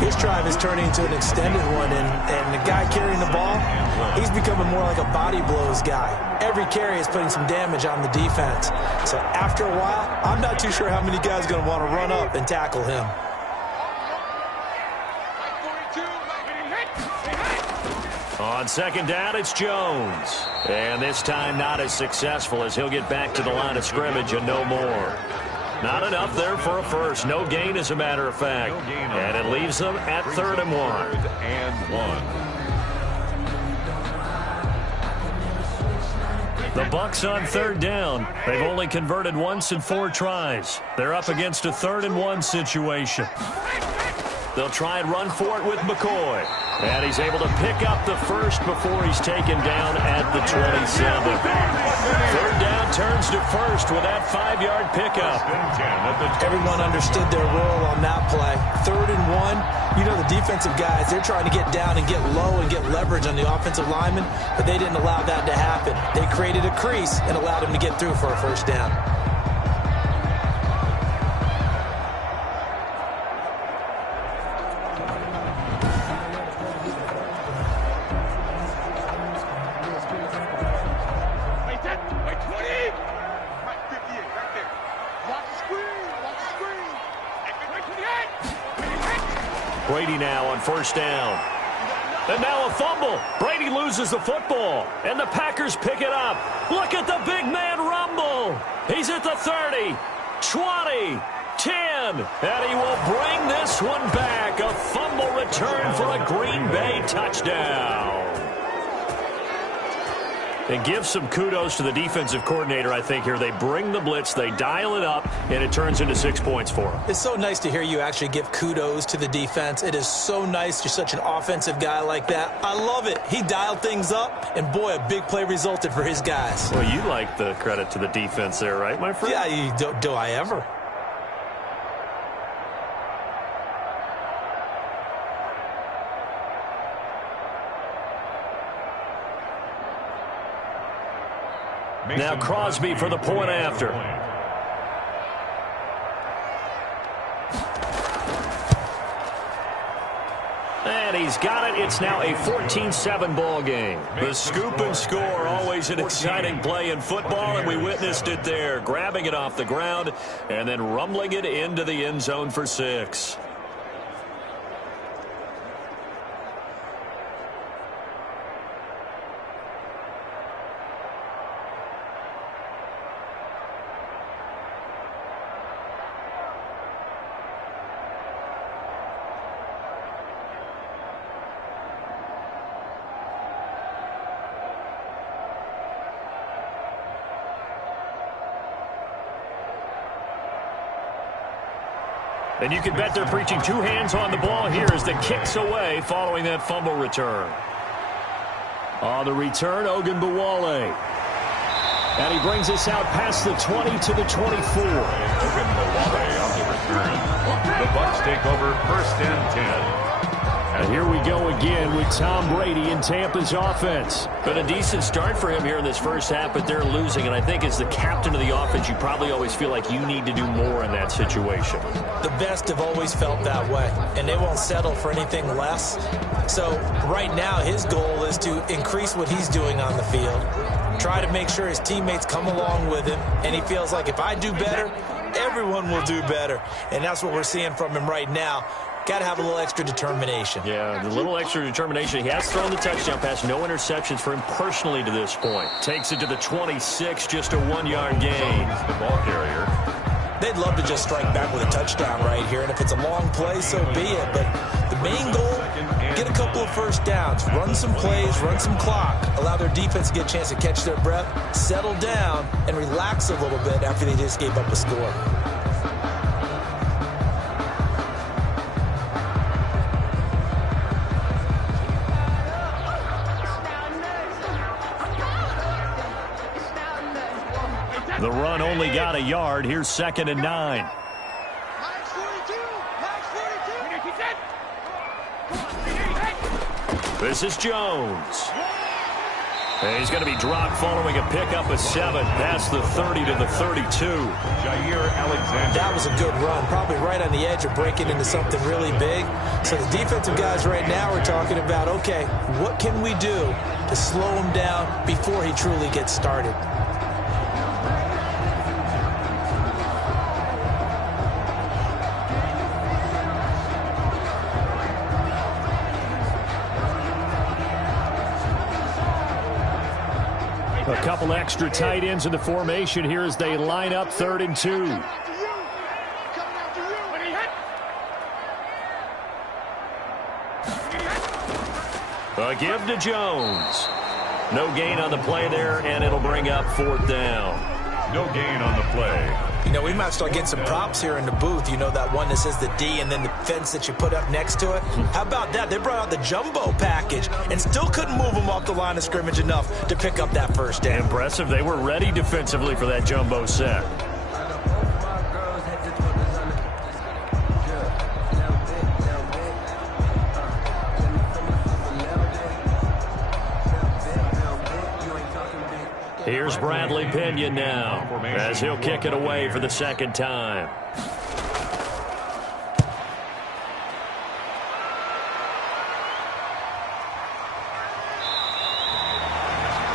This drive is turning into an extended one, and the guy carrying the ball, he's becoming more like a body blows guy. Every carry is putting some damage on the defense. So after a while, I'm not too sure how many guys are going to want to run up and tackle him. On second down, it's Jones. And this time not as successful, as he'll get back to the line of scrimmage and no more. Not enough there for a first. No gain, as a matter of fact. And it leaves them at 3rd and 1. The Bucs on 3rd down. They've only converted once in 4 tries. They're up against a 3rd and 1 situation. They'll try and run for it with McCoy. And he's able to pick up the first before he's taken down at the 27. 3rd down turns to first with that 5-yard pickup. Everyone understood their role on that play. 3rd and 1. You know, the defensive guys, they're trying to get down and get low and get leverage on the offensive lineman, but they didn't allow that to happen. They created a crease and allowed him to get through for a first down. Brady now on first down. And now a fumble. Brady loses the football. And the Packers pick it up. Look at the big man rumble. He's at the 30, 20, 10. And he will bring this one back. A fumble return for a Green Bay touchdown. And give some kudos to the defensive coordinator, I think, here. They bring the blitz, they dial it up, and it turns into 6 points for them. It's so nice to hear you actually give kudos to the defense. It is so nice you're such an offensive guy like that. I love it. He dialed things up, and boy, a big play resulted for his guys. Well, you like the credit to the defense there, right, my friend? Yeah, do I ever? Now Crosby for the point after. And he's got it. It's now a 14-7 ball game. The scoop and score, always an exciting play in football, and we witnessed it there. Grabbing it off the ground and then rumbling it into the end zone for 6. And you can bet they're preaching 2 hands on the ball here as the kick's away following that fumble return. On the return, Ogunbowale. And he brings us out past the 20 to the 24. Ogunbowale on the return. The Bucs take over 1st and 10. And here we go again with Tom Brady in Tampa's offense. Been a decent start for him here in this first half, but they're losing. And I think as the captain of the offense, you probably always feel like you need to do more in that situation. The best have always felt that way, and they won't settle for anything less. So right now his goal is to increase what he's doing on the field, try to make sure his teammates come along with him, and he feels like if I do better, everyone will do better. And that's what we're seeing from him right now. Got to have a little extra determination. Yeah, the little extra determination. He has thrown the touchdown pass. No interceptions for him personally to this point. Takes it to the 26, just a 1-yard gain. The ball carrier. They'd love to just strike back with a touchdown right here, and if it's a long play, so be it. But the main goal, get a couple of first downs, run some plays, run some clock, allow their defense to get a chance to catch their breath, settle down, and relax a little bit after they just gave up a score. The run only got a yard. Here's 2nd and 9. This is Jones. And he's going to be dropped following a pickup of 7 past the 30 to the 32. Jair Alexander. That was a good run, probably right on the edge of breaking into something really big. So the defensive guys right now are talking about, okay, what can we do to slow him down before he truly gets started? A couple extra tight ends in the formation here as they line up 3rd and 2. A give to Jones. No gain on the play there, and it'll bring up 4th down. No gain on the play. You know, we might start getting some props here in the booth. You know, that one that says the D and then the fence that you put up next to it? How about that? They brought out the jumbo package and still couldn't move them off the line of scrimmage enough to pick up that first down. Impressive. They were ready defensively for that jumbo set. Here's Bradley Pinion now as he'll kick it away for the 2nd time.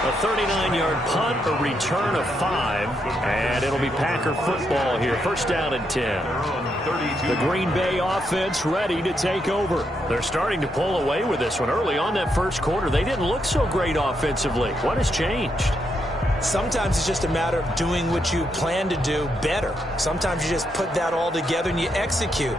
A 39-yard punt, a return of 5, and it'll be Packer football here. 1st down and 10. The Green Bay offense ready to take over. They're starting to pull away with this one. Early on that first quarter, they didn't look so great offensively. What has changed? Sometimes it's just a matter of doing what you plan to do better. Sometimes you just put that all together and you execute.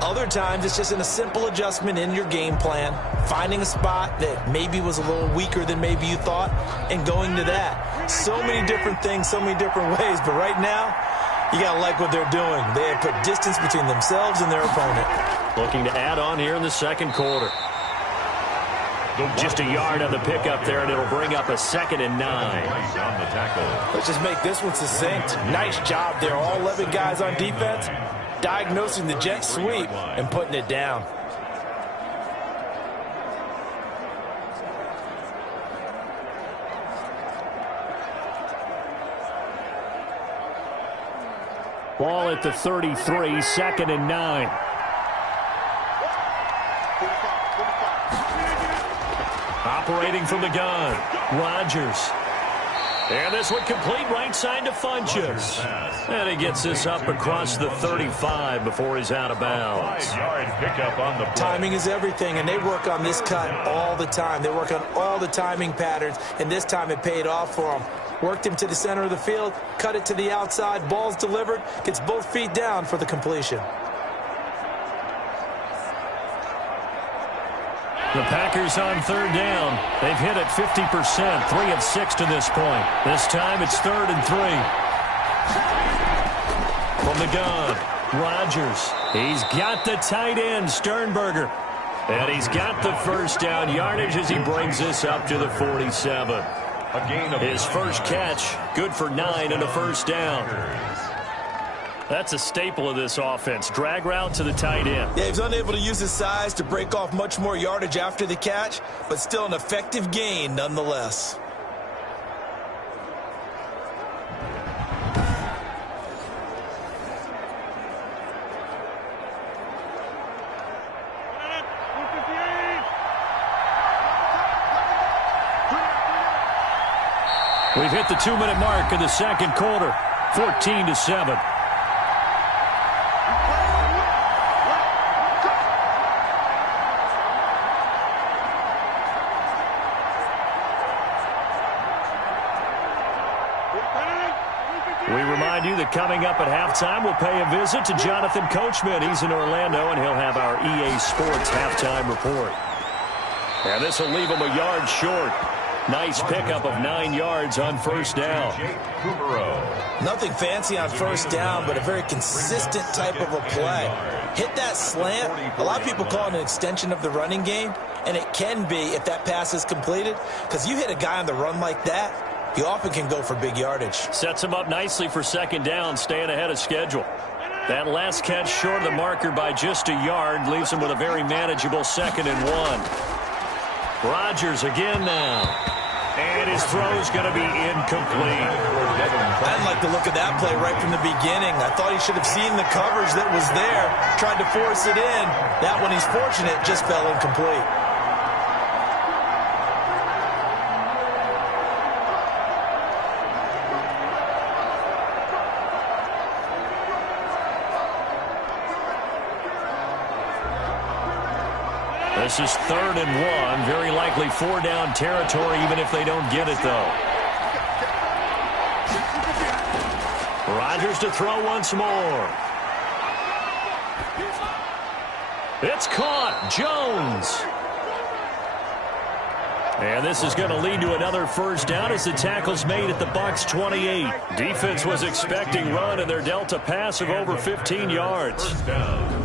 Other times it's just in a simple adjustment in your game plan, finding a spot that maybe was a little weaker than maybe you thought, and going to that. So many different things, so many different ways, but right now, you got to like what they're doing. They have put distance between themselves and their opponent. Looking to add on here in the 2nd quarter. Just a yard on the pickup there, and it'll bring up a 2nd and 9. On the tackle. Let's just make this one succinct. Nice job there. All 11 guys on defense diagnosing the jet sweep and putting it down. Ball at the 33, 2nd and 9. operating from the gun. Rodgers. And this one complete right side to Funchess. And he gets this up across the 35 before he's out of bounds. 5-yard pickup on the play. Timing is everything, and they work on this cut all the time. They work on all the timing patterns, and this time it paid off for him. Worked him to the center of the field, cut it to the outside, ball's delivered, gets both feet down for the completion. The Packers on third down. They've hit it 50%, 3 of 6 to this point. This time it's 3rd and 3. From the gun, Rodgers. He's got the tight end, Sternberger. And he's got the first down yardage as he brings this up to the 47. A gain of His first catch, good for 9 and a first down. That's a staple of this offense. Drag route to the tight end. Yeah, he's unable to use his size to break off much more yardage after the catch, but still an effective gain nonetheless. We've hit the 2-minute mark in the second quarter, 14-7. We remind you that coming up at halftime, we'll pay a visit to Jonathan Coachman. He's in Orlando, and he'll have our EA Sports halftime report. And this will leave him a yard short. Nice pickup of 9 yards on first down. Nothing fancy on first down, but a very consistent type of a play. Hit that slant. A lot of people call it an extension of the running game, and it can be if that pass is completed, because you hit a guy on the run like that, you often can go for big yardage. Sets him up nicely for second down, staying ahead of schedule. That last catch short of the marker by just a yard leaves him with a very manageable 2nd and 1. Rodgers again now. And his throw's going to be incomplete. I didn't like the look of that play right from the beginning. I thought he should have seen the coverage that was there, tried to force it in. That one, he's fortunate, just fell incomplete. This is 3rd and 1. Very likely 4-down territory, even if they don't get it, though. Rodgers to throw once more. It's caught. Jones. And this is going to lead to another first down as the tackle's made at the Bucs 28. Defense was expecting run, and they're dealt a pass of over 15 yards. First down.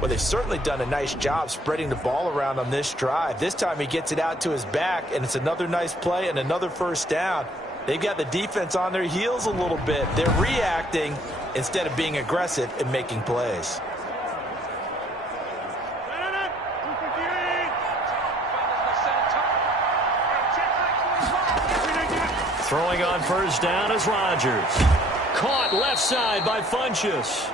Well, they've certainly done a nice job spreading the ball around on this drive. This time he gets it out to his back, and it's another nice play and another first down. They've got the defense on their heels a little bit. They're reacting instead of being aggressive and making plays. Throwing on first down is Rodgers. Caught left side by Funchess.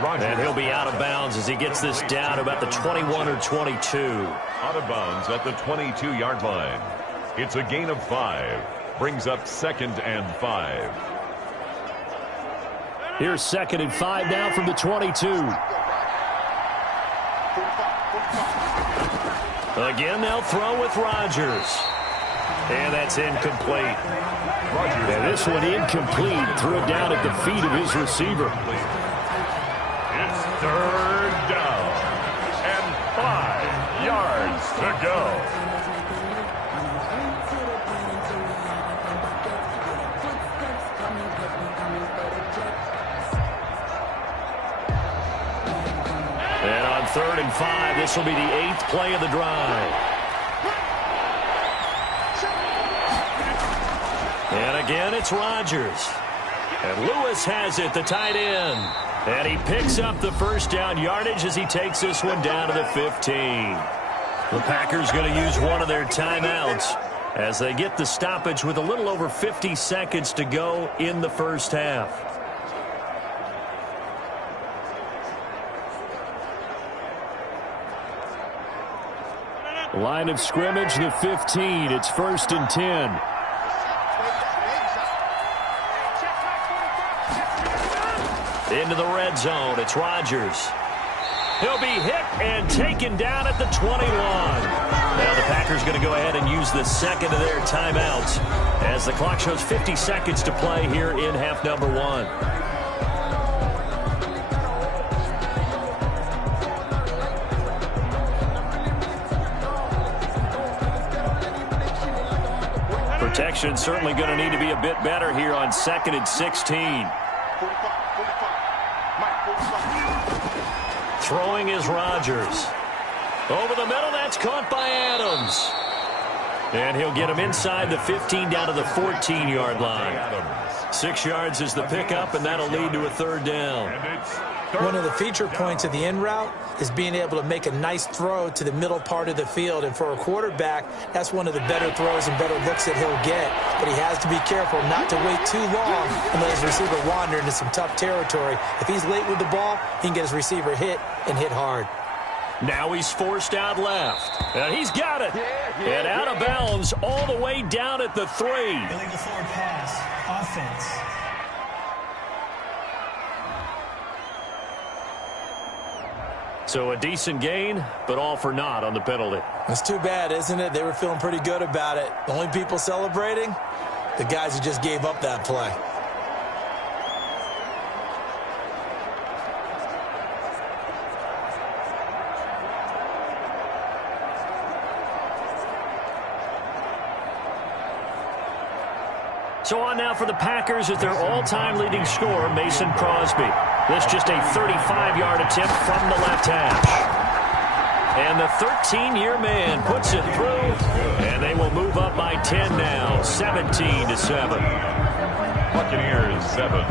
And he'll be out of bounds as he gets this down to about the 21 or 22. Out of bounds at the 22-yard line. It's a gain of 5. Brings up 2nd and 5. Here's 2nd and 5 now from the 22. Again, they'll throw with Rodgers. And that's incomplete. And this one incomplete. Threw it down at the feet of his receiver. It's 3rd down and 5 yards to go. And on 3rd and 5, this will be the 8th play of the drive. And again, it's Rodgers. And Lewis has it, the tight end. And he picks up the first down yardage as he takes this one down to the 15. The Packers going to use one of their timeouts as they get the stoppage with a little over 50 seconds to go in the first half. Line of scrimmage, the 15. It's 1st and 10. Into the red zone. It's Rodgers. He'll be hit and taken down at the 21. Now the Packers going to go ahead and use the second of their timeouts as the clock shows 50 seconds to play here in half number 1. Protection certainly going to need to be a bit better here on 2nd and 16. Throwing is Rodgers. Over the middle, that's caught by Adams. And he'll get him inside the 15 down to the 14-yard line. 6 yards is the pickup, and that'll lead to a 3rd down. One of the feature points of the in route is being able to make a nice throw to the middle part of the field. And for a quarterback, that's one of the better throws and better looks that he'll get. But he has to be careful not to wait too long and let his receiver wander into some tough territory. If he's late with the ball, he can get his receiver hit and hit hard. Now he's forced out left. And he's got it. And out of bounds all the way down at the 3. Illegal forward pass. Offense. So a decent gain, but all for naught on the penalty. It's too bad, isn't it? They were feeling pretty good about it. The only people celebrating, the guys who just gave up that play. So on now for the Packers at their all-time leading scorer, Mason Crosby. This just a 35-yard attempt from the left hash. And the 13-year man puts it through, and they will move up by 10 now, 17-7. Buccaneers 7.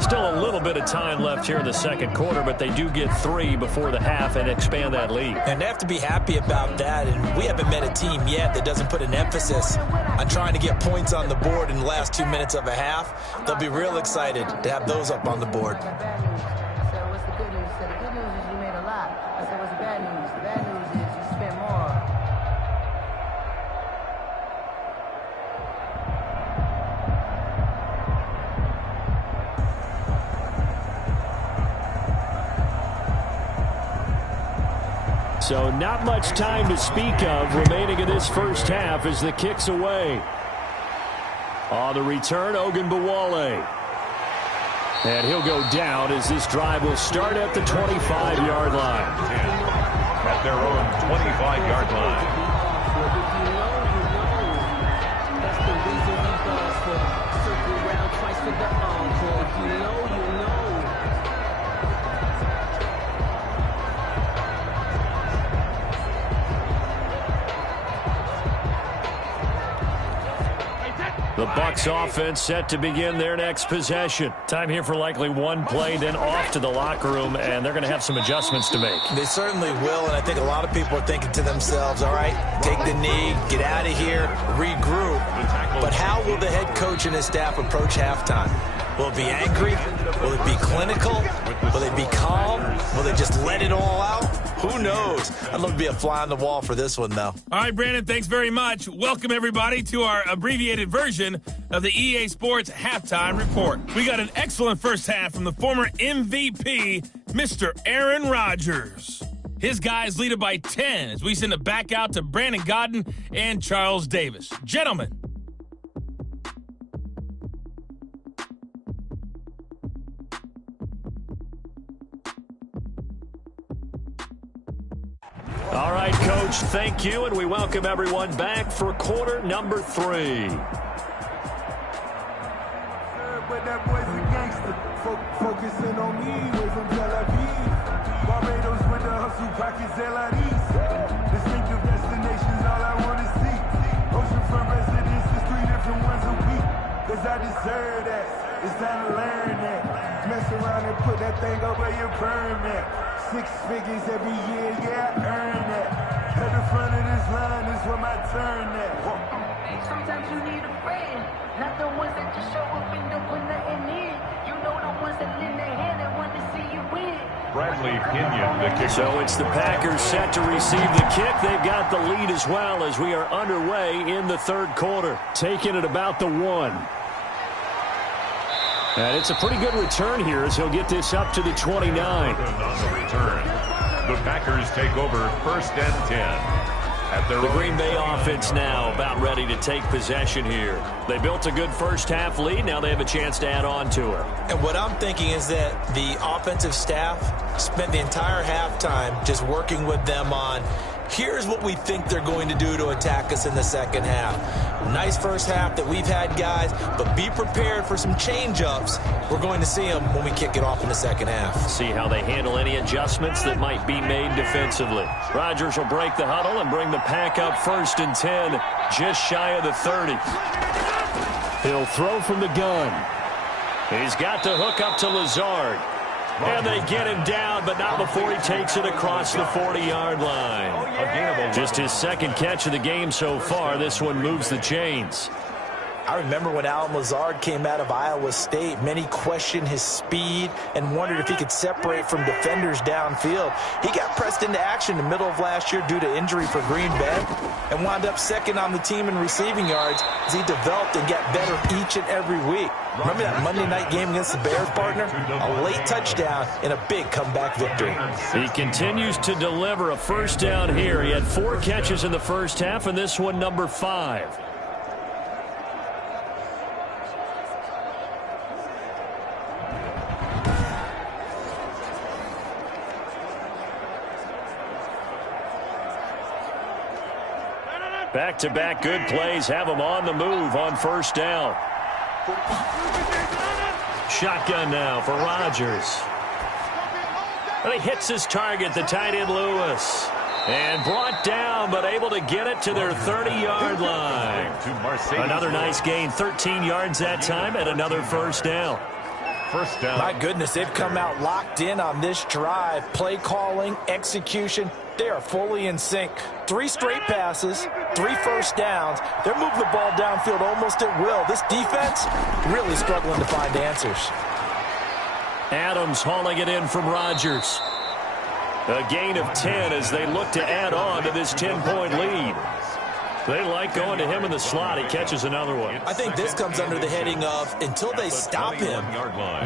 Still a little bit of time left here in the second quarter, but they do get 3 before the half and expand that lead. And they have to be happy about that. And we haven't met a team yet that doesn't put an emphasis on trying to get points on the board in the last 2 minutes of a half. They'll be real excited to have those up on the board. So what's the good news? So the good news is you made a lot. I said, what's the bad news? The bad news is you spent more. So not much time to speak of remaining in this first half as the kick's away. On the return, Ogunbowale. And he'll go down as this drive will start at the 25-yard line. At their own 25-yard line. The Bucs offense set to begin their next possession. Time here for likely one play, then off to the locker room, and they're going to have some adjustments to make. They certainly will, and I think a lot of people are thinking to themselves, all right, take the knee, get out of here, regroup. But how will the head coach and his staff approach halftime? Will it be angry? Will it be clinical? Will they be calm? Will they just let it all out? Who knows? I'd love to be a fly on the wall for this one, though. All right, Brandon, thanks very much. Welcome, everybody, to our abbreviated version of the EA Sports Halftime Report. We got an excellent first half from the former MVP, Mr. Aaron Rodgers. His guys lead it by 10 as we send it back out to Brandon Godden and Charles Davis. Gentlemen. All right, Coach, thank you, and we welcome everyone back for quarter number 3. But that boy's a gangster. Focusing on me, way from Tel Aviv. Barbados with the hustle, pockets LIDs. Distinctive destinations, all I want to see. Oceanfront residences, 3 different ones a week. Cause I deserve that. It's time to learn that. Mess around and put that thing up where your permit. 6 figures every year, yeah, I earn that. At the front of this line is where my turn at. Sometimes you need a friend, not the ones that just show up and don't put nothing in. You know the ones that lend their hand and want to see you win. Bradley Pinion, the kicker. So it's the Packers set to receive the kick. They've got the lead as well as we are underway in the third quarter. Taking it about the 1. And it's a pretty good return here as he'll get this up to the 29. On the return, the Packers take over 1st and 10. The Green Bay offense now about ready to take possession here. They built a good first half lead. Now they have a chance to add on to it. And what I'm thinking is that the offensive staff spent the entire halftime just working with them on, here's what we think they're going to do to attack us in the second half. Nice first half that we've had, guys, but be prepared for some change-ups. We're going to see them when we kick it off in the second half. See how they handle any adjustments that might be made defensively. Rodgers will break the huddle and bring the pack up 1st and 10, just shy of the 30. He'll throw from the gun. He's got to hook up to Lazard. And they get him down, but not before he takes it across the 40-yard line. Just his second catch of the game so far. This one moves the chains. I remember when Allen Lazard came out of Iowa State, many questioned his speed and wondered if he could separate from defenders downfield. He got pressed into action in the middle of last year due to injury for Green Bay and wound up second on the team in receiving yards as he developed and got better each and every week. Remember that Monday night game against the Bears, partner? A late touchdown in a big comeback victory. He continues to deliver a first down here. He had 4 catches in the first half, and this one number 5. Back-to-back good plays have him on the move on first down. Shotgun now for Rodgers. And he hits his target, the tight end Lewis. And brought down, but able to get it to their 30-yard line. Another nice gain, 13 yards that time, and another first down. First down. My goodness, they've come out locked in on this drive. Play calling, execution, they are fully in sync. 3 straight passes, 3 first downs. They're moving the ball downfield almost at will. This defense really struggling to find answers. Adams hauling it in from Rodgers. A gain of 10 as they look to add on to this 10-point lead. They like going to him in the slot. He catches another one. I think this comes under the heading of, until they stop him,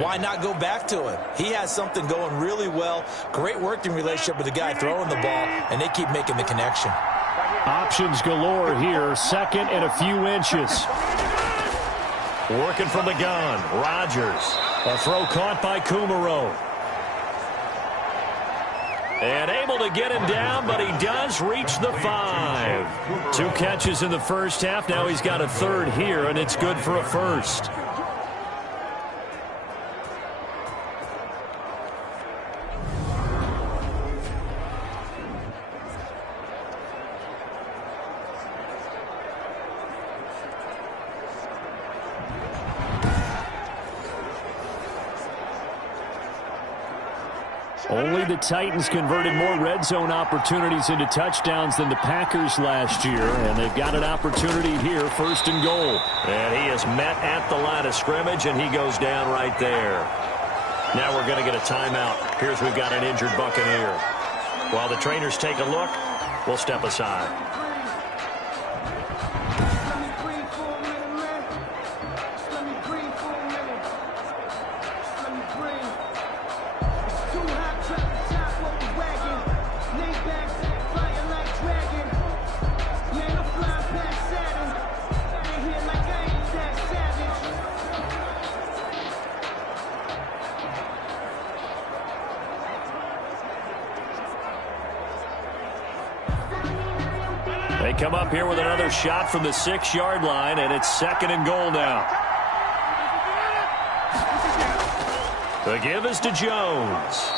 why not go back to him? He has something going really well. Great working relationship with the guy throwing the ball, and they keep making the connection. Options galore here. Second and a few inches. Working from the gun. Rodgers. A throw caught by Kumaro. And able to get him down, but he does reach the 5. 2 catches in the first half. Now he's got a third here, and it's good for a first. Only the Titans converted more red zone opportunities into touchdowns than the Packers last year, and they've got an opportunity here, 1st and goal. And he is met at the line of scrimmage, and he goes down right there. Now we're going to get a timeout. Here's we've got an injured Buccaneer. While the trainers take a look, we'll step aside. They come up here with another shot from the 6-yard line, and it's 2nd and goal now. The give is to Jones.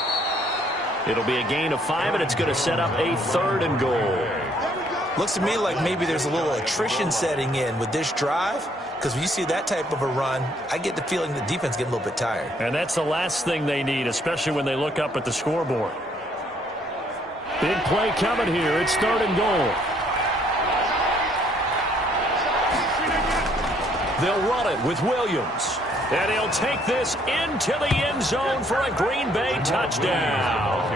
It'll be a gain of 5, and it's going to set up a 3rd and goal. Looks to me like maybe there's a little attrition setting in with this drive, because when you see that type of a run, I get the feeling the defense getting a little bit tired. And that's the last thing they need, especially when they look up at the scoreboard. Big play coming here. It's 3rd and goal. They'll run it with Williams. And he'll take this into the end zone for a Green Bay touchdown.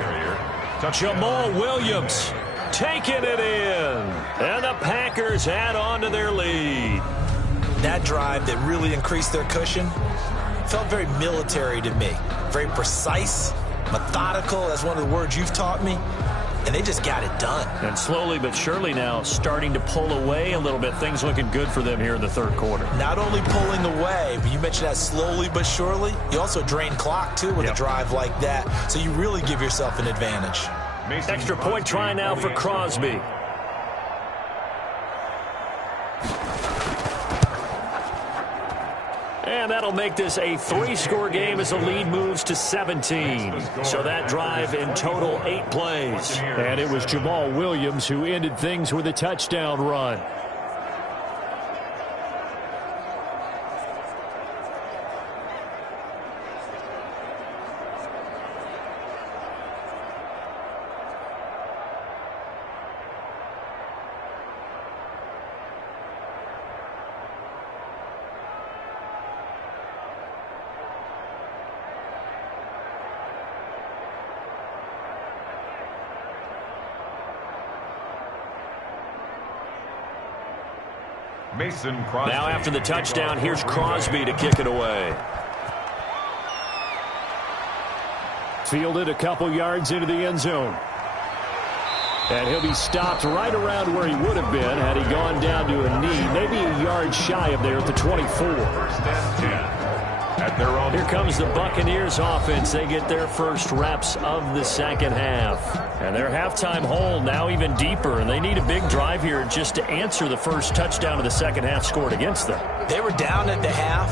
Jamal Williams taking it in. And the Packers add on to their lead. That drive that really increased their cushion felt very military to me. Very precise, methodical. That's one of the words you've taught me. And they just got it done. And slowly but surely now starting to pull away a little bit. Things looking good for them here in the third quarter. Not only pulling away, but you mentioned that slowly but surely. You also drain clock, too, with a drive like that. So you really give yourself an advantage. Extra point try now for Crosby. And that'll make this a 3-score game as the lead moves to 17. So that drive in total 8 plays. And it was Jamal Williams who ended things with a touchdown run. Now after the touchdown, here's Crosby to kick it away. Fielded a couple yards into the end zone. And he'll be stopped right around where he would have been had he gone down to a knee, maybe a yard shy of there at the 24. Here comes the Buccaneers offense. They get their first reps of the second half. And their halftime hole now even deeper, and they need a big drive here just to answer the first touchdown of the second half scored against them. They were down at the half.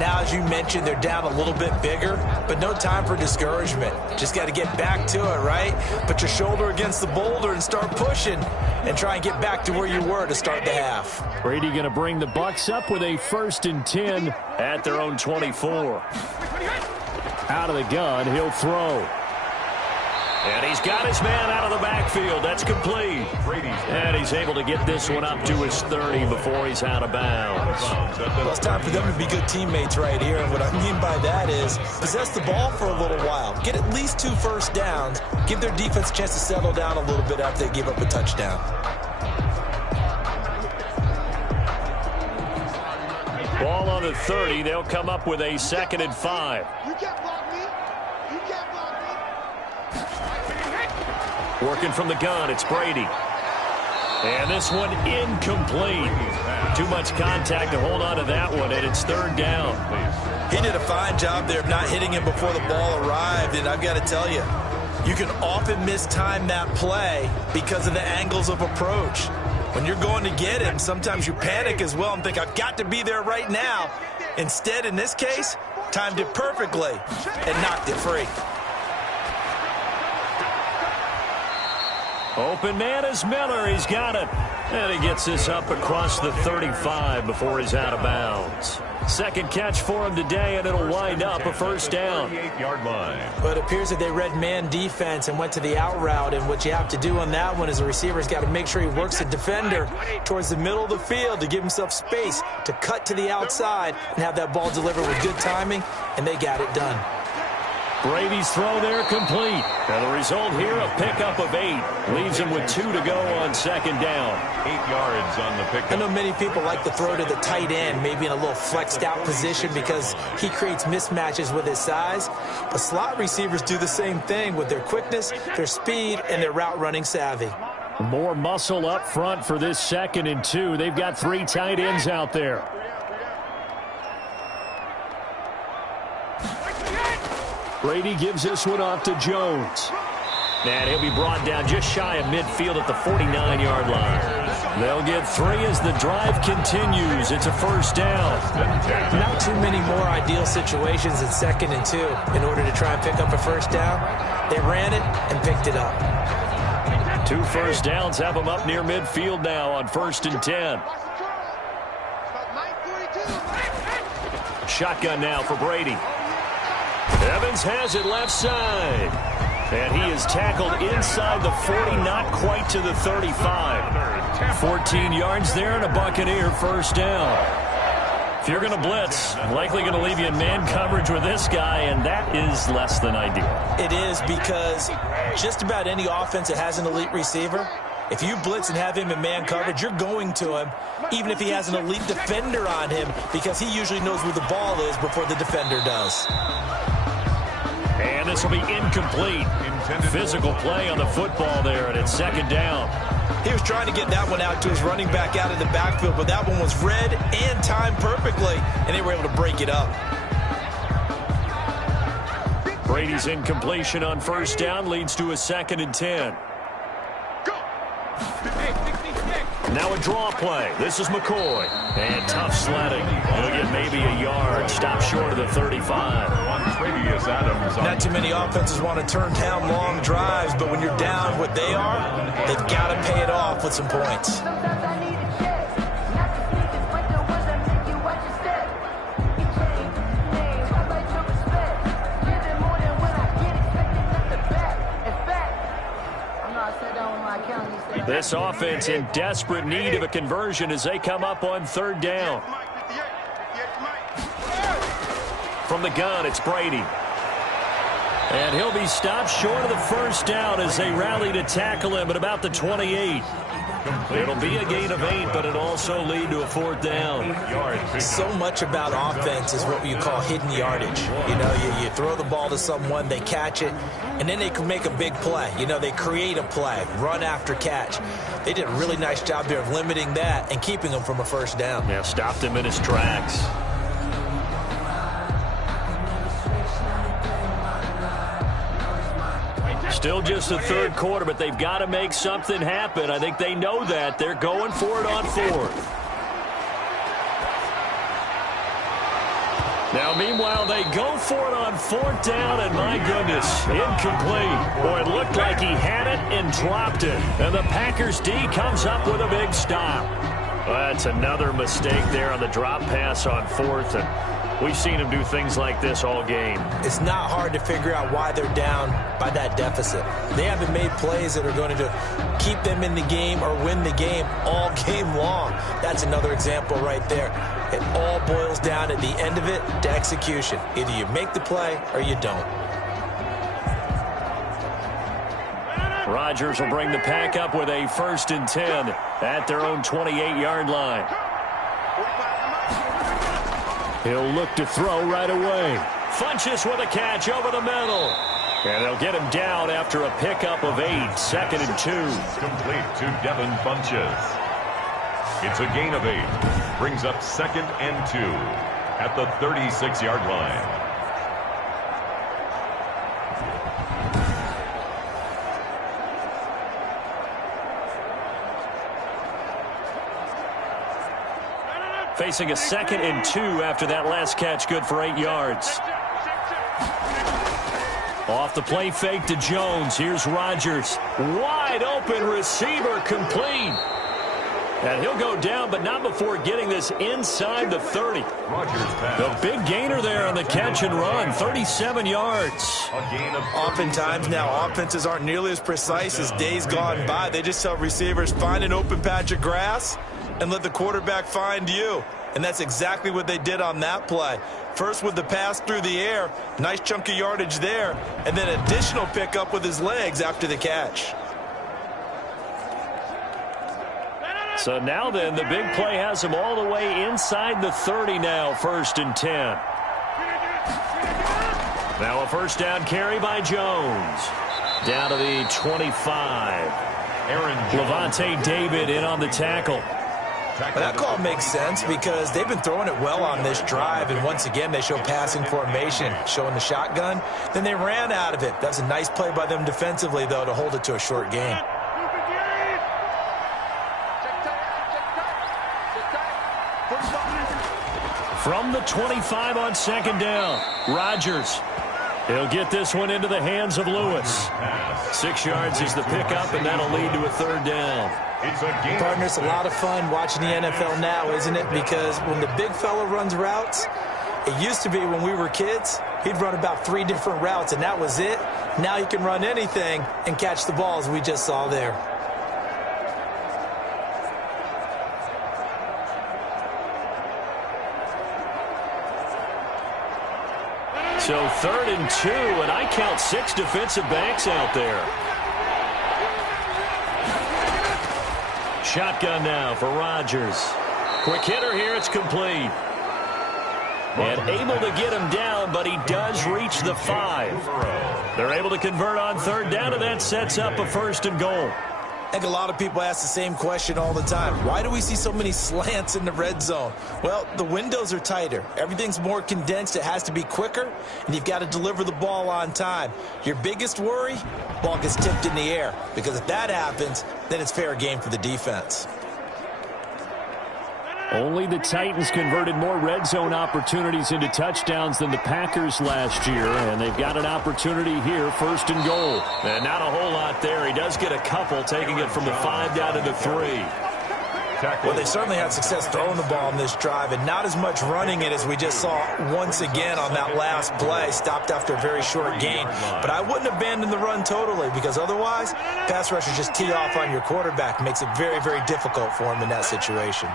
Now, as you mentioned, they're down a little bit bigger, but no time for discouragement. Just got to get back to it, right? Put your shoulder against the boulder and start pushing and try and get back to where you were to start the half. Brady going to bring the Bucs up with a 1st and 10 at their own 24. Out of the gun, he'll throw. And he's got his man out of the backfield. That's complete. And he's able to get this one up to his 30 before he's out of bounds. Well, it's time for them to be good teammates right here. And what I mean by that is possess the ball for a little while. Get at least 2 first downs. Give their defense a chance to settle down a little bit after they give up a touchdown. Ball on the 30. They'll come up with a 2nd and 5. You can't block me. You can't block me. Working from the gun, it's Brady. And this one incomplete. Too much contact to hold on to that one, and it's 3rd down. He did a fine job there of not hitting him before the ball arrived, and I've got to tell you, you can often mistime that play because of the angles of approach. When you're going to get him, sometimes you panic as well and think, I've got to be there right now. Instead, in this case, timed it perfectly and knocked it free. Open man is Miller. He's got it. And he gets this up across the 35 before he's out of bounds. 2nd catch for him today, and it'll wind up a 1st down. 8-yard line. But it appears that they read man defense and went to the out route, and what you have to do on that one is the receiver's got to make sure he works the defender towards the middle of the field to give himself space to cut to the outside and have that ball delivered with good timing, and they got it done. Brady's throw there complete. And the result here, a pickup of 8. Leaves him with 2 to go on 2nd down. 8 yards on the pickup. I know many people like to throw to the tight end, maybe in a little flexed out position because he creates mismatches with his size. But slot receivers do the same thing with their quickness, their speed, and their route running savvy. More muscle up front for this 2nd and 2. They've got 3 tight ends out there. Brady gives this one off to Jones. And he'll be brought down just shy of midfield at the 49-yard line. They'll get 3 as the drive continues. It's a 1st down. Not too many more ideal situations in 2nd and 2 in order to try and pick up a 1st down. They ran it and picked it up. 2 1st downs have them up near midfield now on 1st and 10. Shotgun now for Brady. Evans has it left side. And he is tackled inside the 40, not quite to the 35. 14 yards there and a Buccaneer 1st down. If you're going to blitz, likely going to leave you in man coverage with this guy, and that is less than ideal. It is, because just about any offense that has an elite receiver, if you blitz and have him in man coverage, you're going to him, even if he has an elite defender on him, because he usually knows where the ball is before the defender does. And this will be incomplete. Physical play on the football there, and it's second down. He was trying to get that one out to his running back out of the backfield, but that one was read and timed perfectly, and they were able to break it up. Brady's incompletion on first down leads to a 2nd and 10. Now a draw play. This is McCoy. And tough sledding. He'll get maybe a yard. Stop short of the 35. Not too many offenses want to turn down long drives, but when you're down what they are, they've got to pay it off with some points. This offense in desperate need of a conversion as they come up on 3rd down. From the gun, it's Brady. And he'll be stopped short of the 1st down as they rally to tackle him at about the 28. It'll be a gain of 8, but it'll also lead to a 4th down. So much about offense is what you call hidden yardage. You know, you throw the ball to someone, they catch it, and then they can make a big play. You know, they create a play, run after catch. They did a really nice job there of limiting that and keeping him from a 1st down. Yeah, stopped him in his tracks. Still just the 3rd quarter, but they've got to make something happen. I think they know that. They're going for it on 4th. Now, meanwhile, they go for it on 4th down, and my goodness, incomplete. Boy, it looked like he had it and dropped it. And the Packers D comes up with a big stop. Well, that's another mistake there on the drop pass on 4th, and we've seen him do things like this all game. It's not hard to figure out why they're down by that deficit. They haven't made plays that are going to keep them in the game or win the game all game long. That's another example right there. It all boils down at the end of it to execution. Either you make the play or you don't. Rodgers will bring the Pack up with a 1st and 10 at their own 28-yard line. He'll look to throw right away. Funches with a catch over the middle. And they'll get him down after a pickup of 8, 2nd and 2. Complete to Devin Funches. It's a gain of 8. Brings up 2nd and 2 at the 36-yard line. Facing a 2nd and 2 after that last catch, good for 8 yards. Off the play fake to Jones. Here's Rodgers. Wide open receiver, complete. And he'll go down, but not before getting this inside the 30. The big gainer there on the catch and run, 37 yards. Oftentimes now, offenses aren't nearly as precise as days gone by. They just tell receivers, find an open patch of grass and let the quarterback find you. And that's exactly what they did on that play. First with the pass through the air, nice chunk of yardage there, and then additional pickup with his legs after the catch. So now then, the big play has him all the way inside the 30 now, 1st and 10. Now a 1st down carry by Jones. Down to the 25. Levante David in on the tackle. But that call makes sense because they've been throwing it well on this drive, and once again they show passing formation, showing the shotgun. Then they ran out of it. That's a nice play by them defensively, though, to hold it to a short game. From the 25 on 2nd down, Rodgers. He'll get this one into the hands of Lewis. 6 yards is the pickup, and that'll lead to a 3rd down. Partner, it's a lot of fun watching the NFL now, isn't it? Because when the big fella runs routes, it used to be when we were kids, he'd run about 3 different routes, and that was it. Now he can run anything and catch the balls we just saw there. So 3rd and 2, and I count 6 defensive backs out there. Shotgun now for Rodgers. Quick hitter here, it's complete. And able to get him down, but he does reach the 5. They're able to convert on 3rd down, and that sets up a 1st and goal. I think a lot of people ask the same question all the time. Why do we see so many slants in the red zone? Well, the windows are tighter. Everything's more condensed. It has to be quicker, and you've got to deliver the ball on time. Your biggest worry, ball gets tipped in the air, because if that happens, then it's fair game for the defense. Only the Titans converted more red zone opportunities into touchdowns than the Packers last year, and they've got an opportunity here, 1st and goal. And not a whole lot there. He does get a couple, taking it from the 5 down to the 3. Well, they certainly had success throwing the ball on this drive, and not as much running it as we just saw once again on that last play. Stopped after a very short gain. But I wouldn't abandon the run totally, because otherwise, pass rushers just tee off on your quarterback. Makes it very, very difficult for him in that situation.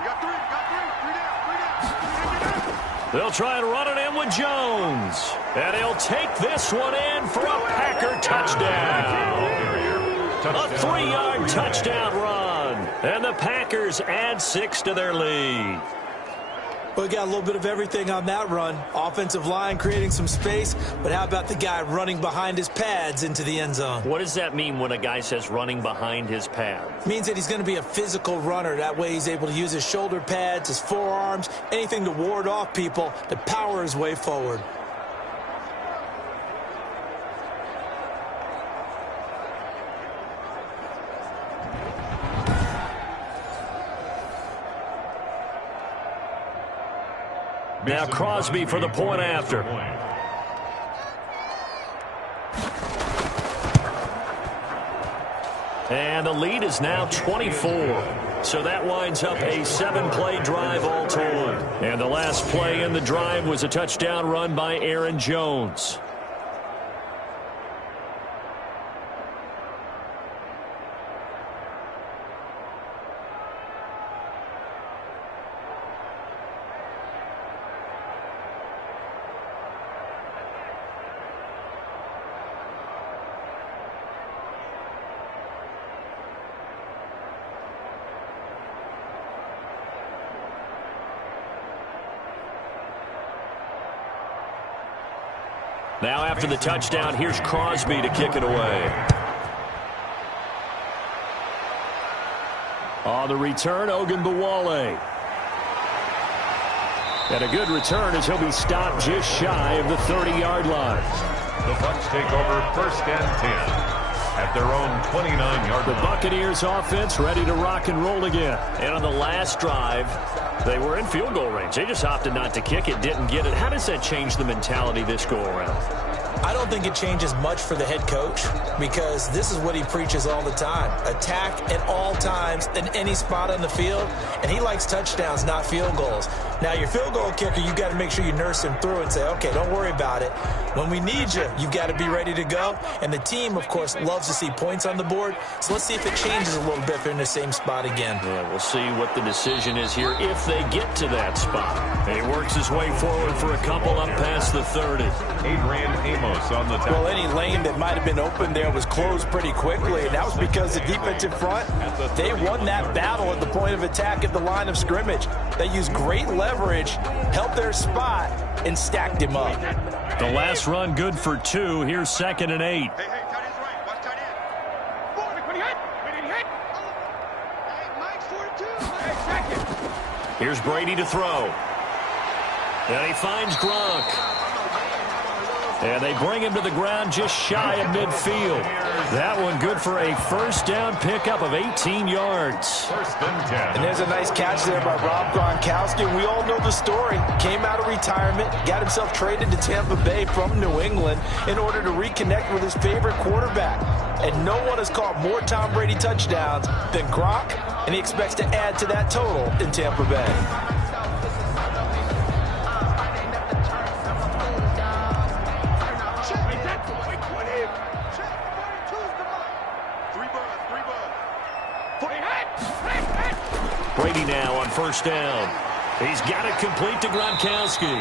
They'll try and run it in with Jones. And he'll take this one in for a Packer touchdown. A 3-yard touchdown run. And the Packers add 6 to their lead. We got a little bit of everything on that run. Offensive line creating some space, but how about the guy running behind his pads into the end zone? What does that mean when a guy says running behind his pads? It means that he's going to be a physical runner. That way he's able to use his shoulder pads, his forearms, anything to ward off people to power his way forward. Now Crosby for the point after. And the lead is now 24. So that winds up a 7-play drive all told. And the last play in the drive was a touchdown run by Aaron Jones. Now after the touchdown, here's Crosby to kick it away. On the return, Ogunbowale. And a good return as he'll be stopped just shy of the 30-yard line. The Bucs take over 1st and 10 at their own 29-yard line. The Buccaneers offense ready to rock and roll again. And on the last drive, they were in field goal range. They just opted not to kick it, didn't get it. How does that change the mentality this go-around? I don't think it changes much for the head coach, because this is what he preaches all the time. Attack at all times in any spot on the field, and he likes touchdowns, not field goals. Now, your field goal kicker, you've got to make sure you nurse him through and say, okay, don't worry about it. When we need you, you've got to be ready to go. And the team, of course, loves to see points on the board. So let's see if it changes a little bit if they're in the same spot again. Yeah, we'll see what the decision is here if they get to that spot. And he works his way forward for a couple up past the 30. Adrian Amos on the tackle. Well, any lane that might have been open there was closed pretty quickly, and that was because the defensive front, they won that battle at the point of attack at the line of scrimmage. They used great leverage, held their spot, and stacked him up. The last run good for 2. Here's 2nd and 8. Hey, tight end's right. Watch tight end. When he hit. Hey, Mike's 42. Hey, second. Here's Brady to throw. And he finds Gronk. And they bring him to the ground just shy of midfield. That one good for a 1st down pickup of 18 yards. 1st and 10. And there's a nice catch there by Rob Gronkowski. We all know the story. Came out of retirement, got himself traded to Tampa Bay from New England in order to reconnect with his favorite quarterback. And no one has caught more Tom Brady touchdowns than Gronk, and he expects to add to that total in Tampa Bay. Brady now on 1st down. He's got it complete to Gronkowski.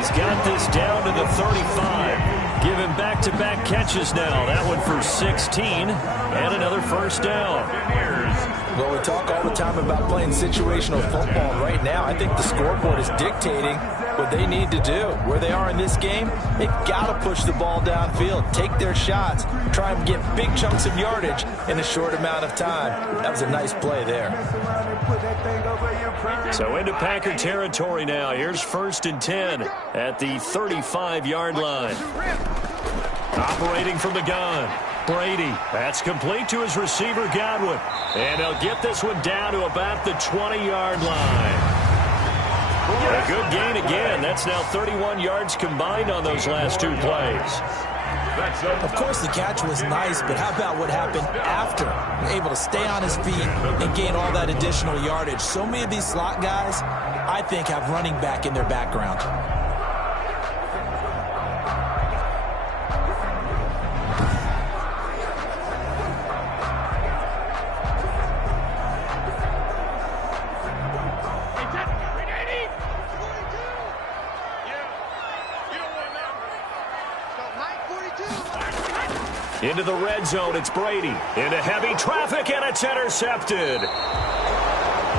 He's got this down to the 35. Giving back-to-back catches now. That one for 16 and another first down. Well, we talk all the time about playing situational football. Right now, I think the scoreboard is dictating what they need to do. Where they are in this game, they've got to push the ball downfield, take their shots, try and get big chunks of yardage in a short amount of time. That was a nice play there. So into Packer territory now. Here's 1st and 10 at the 35-yard line. Operating from the gun. Brady. That's complete to his receiver, Godwin. And they'll get this one down to about the 20-yard line. A good gain again. That's now 31 yards combined on those last 2 plays. Of course, the catch was nice, but how about what happened after? Able to stay on his feet and gain all that additional yardage. So many of these slot guys, I think, have running back in their background. Into the red zone, it's Brady. Into heavy traffic, and it's intercepted.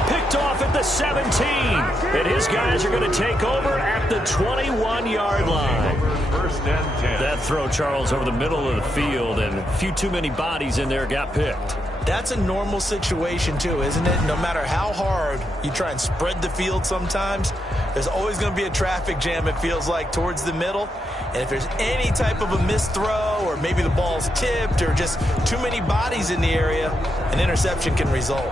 Picked off at the 17. And his guys are going to take over at the 21-yard line. 1st and 10. That throw, Charles, over the middle of the field, and a few too many bodies in there got picked. That's a normal situation, too, isn't it? No matter how hard you try and spread the field sometimes, there's always going to be a traffic jam, it feels like, towards the middle. And if there's any type of a missed throw or maybe the ball's tipped or just too many bodies in the area, an interception can result.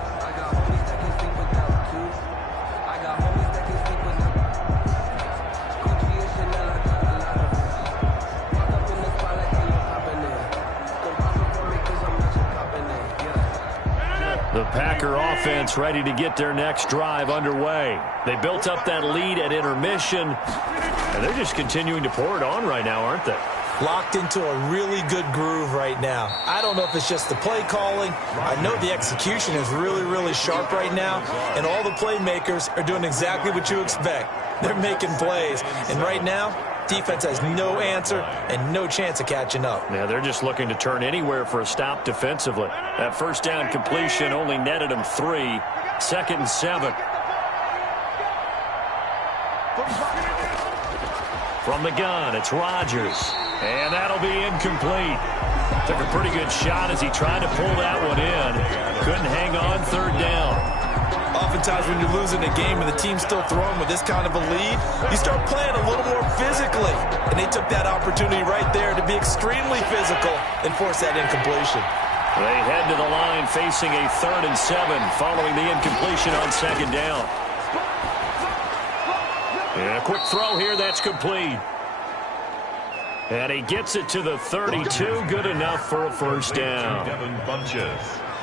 The Packer offense ready to get their next drive underway. They built up that lead at intermission, and they're just continuing to pour it on right now, aren't they? Locked into a really good groove right now. I don't know if it's just the play calling. I know the execution is really, really sharp right now, and all the playmakers are doing exactly what you expect. They're making plays, and right now, defense has no answer and no chance of catching up. Yeah, they're just looking to turn anywhere for a stop defensively. That first down completion only netted them 3. 2nd and 7. From the gun, it's Rodgers. And that'll be incomplete. Took a pretty good shot as he tried to pull that one in. Couldn't hang on 3rd down. Oftentimes when you're losing a game and the team's still throwing with this kind of a lead, you start playing a little more physically. And they took that opportunity right there to be extremely physical and force that incompletion. They head to the line facing a 3rd and 7 following the incompletion on 2nd down. And a quick throw here, that's complete. And he gets it to the 32, good enough for a first down.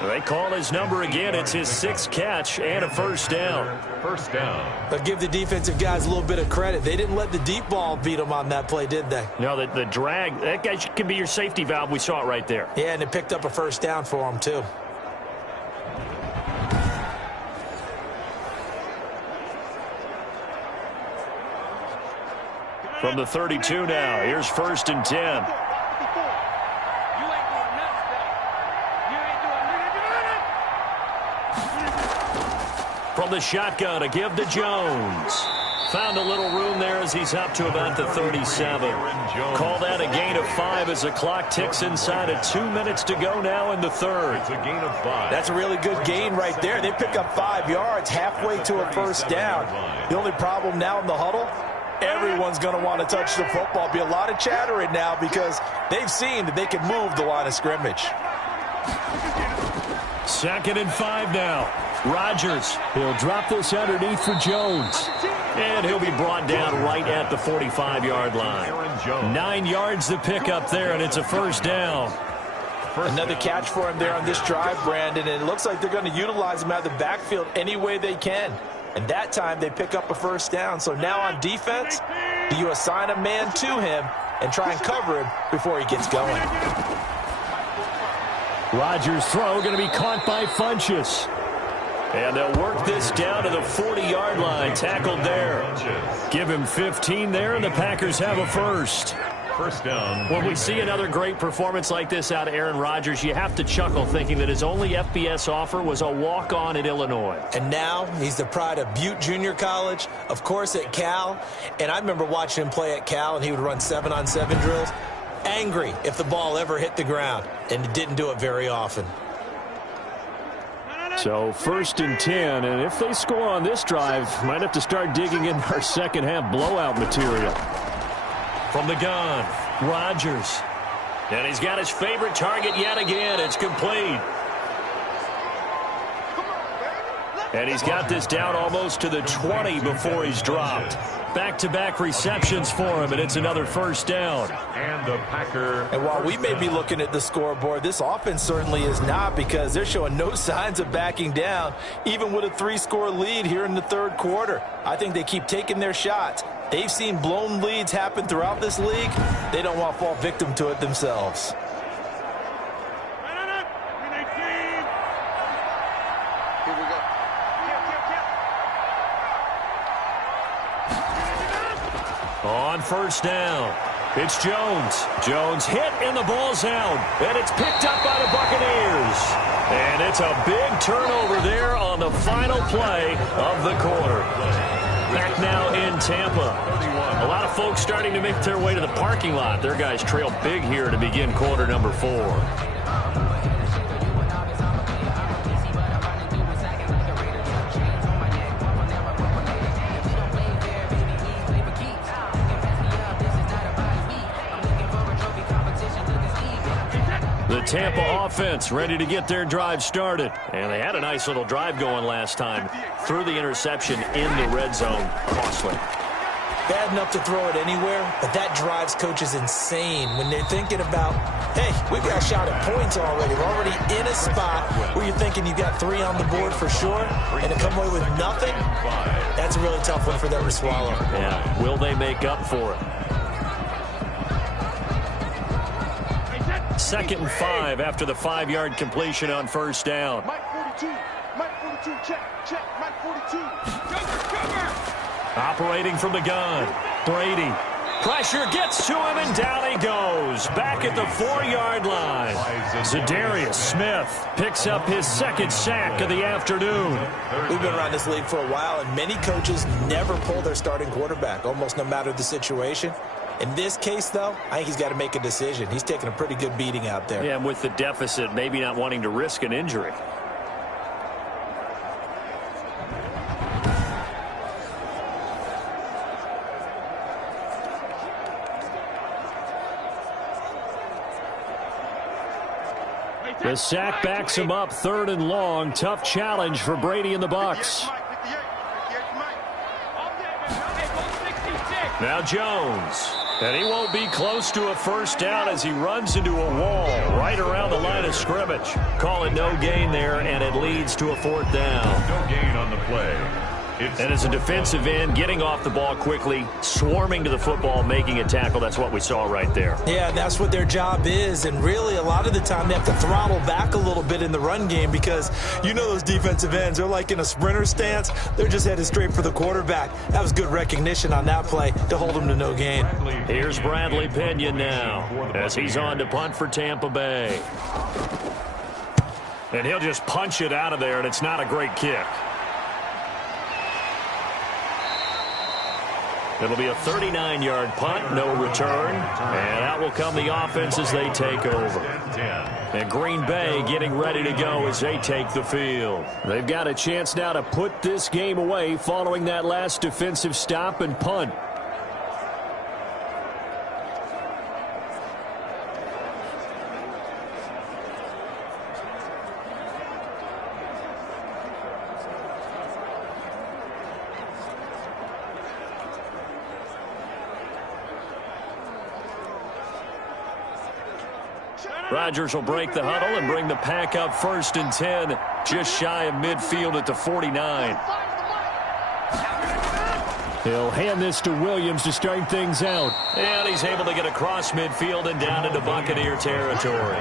They call his number again. It's his 6th catch and a first down. First down. But give the defensive guys a little bit of credit. They didn't let the deep ball beat them on that play, did they? No, the drag, that guy can be your safety valve. We saw it right there. Yeah, and it picked up a first down for him, too. From the 32 now, here's 1st and 10. From the shotgun, a give to Jones. Found a little room there as he's up to about the 37. Call that a gain of 5 as the clock ticks inside of 2 minutes to go now in the 3rd. It's a gain of 5. That's a really good gain right there. They pick up 5 yards halfway to a first down. The only problem now in the huddle, everyone's going to want to touch the football. Be a lot of chattering now because they've seen that they can move the line of scrimmage. 2nd and 5 now. Rodgers, he'll drop this underneath for Jones. And he'll be brought down right at the 45-yard line. 9 yards to pick up there, and it's a first down. Another catch for him there on this drive, Brandon, and it looks like they're going to utilize him out of the backfield any way they can. And that time they pick up a first down. So now on defense, do you assign a man to him and try and cover him before he gets going? Rodgers' throw going to be caught by Funchess. And they'll work this down to the 40-yard line. Tackled there. Give him 15 there, and the Packers have a first. First down. When we see another great performance like this out of Aaron Rodgers, you have to chuckle thinking that his only FBS offer was a walk-on at Illinois. And now he's the pride of Butte Junior College, of course at Cal. And I remember watching him play at Cal, and he would run 7-on-7 drills. Angry if the ball ever hit the ground, and it didn't do it very often. So first and 10, and if they score on this drive, might have to start digging in our second half blowout material. From the gun, Rodgers. And he's got his favorite target yet again. It's complete. And he's got this down almost to the 20 before he's dropped. Back-to-back receptions for him, and it's another first down. And the Packer. And while we may be looking at the scoreboard, this offense certainly is not, because they're showing no signs of backing down, even with a 3-score lead here in the third quarter. I think they keep taking their shots. They've seen blown leads happen throughout this league. They don't want to fall victim to it themselves. On first down, it's Jones. Jones hit and the ball's out. And it's picked up by the Buccaneers. And it's a big turnover there on the final play of the quarter. Back now in Tampa. A lot of folks starting to make their way to the parking lot. Their guys trail big here to begin quarter number 4. The Tampa offense ready to get their drive started. And they had a nice little drive going last time. Threw the interception in the red zone. Costly. Bad enough to throw it anywhere, but that drives coaches insane when they're thinking about, hey, we've got a shot at points already. We're already in a spot where you're thinking you've got 3 on the board for sure, and to come away with nothing, that's a really tough one for them to swallow. Yeah, will they make up for it? 2nd and 5 after the 5-yard completion on first down. Mike 42, check, Mike 42. Cover. Operating from the gun, Brady. Pressure gets to him, and down he goes. Back at the 4-yard line. Za'Darius Smith picks up his 2nd sack of the afternoon. We've been around this league for a while, and many coaches never pull their starting quarterback, almost no matter the situation. In this case, though, I think he's got to make a decision. He's taking a pretty good beating out there. Yeah, and with the deficit, maybe not wanting to risk an injury. The sack backs him up, 3rd and long. Tough challenge for Brady and the Bucs. Now Jones. And he won't be close to a first down as he runs into a wall right around the line of scrimmage. Call it no gain there, and it leads to a 4th down. No gain on the play. And as a defensive end, getting off the ball quickly, swarming to the football, making a tackle, that's what we saw right there. Yeah, that's what their job is. And really, a lot of the time, they have to throttle back a little bit in the run game because you know those defensive ends, they're like in a sprinter stance. They're just headed straight for the quarterback. That was good recognition on that play to hold them to no gain. Here's Bradley Pinion now as he's on to punt for Tampa Bay. And he'll just punch it out of there, and it's not a great kick. It'll be a 39-yard punt, no return. And out will come the offense as they take over. And Green Bay getting ready to go as they take the field. They've got a chance now to put this game away following that last defensive stop and punt. Rodgers will break the huddle and bring the pack up 1st and 10, just shy of midfield at the 49. He'll hand this to Williams to start things out. And he's able to get across midfield and down into Buccaneer territory.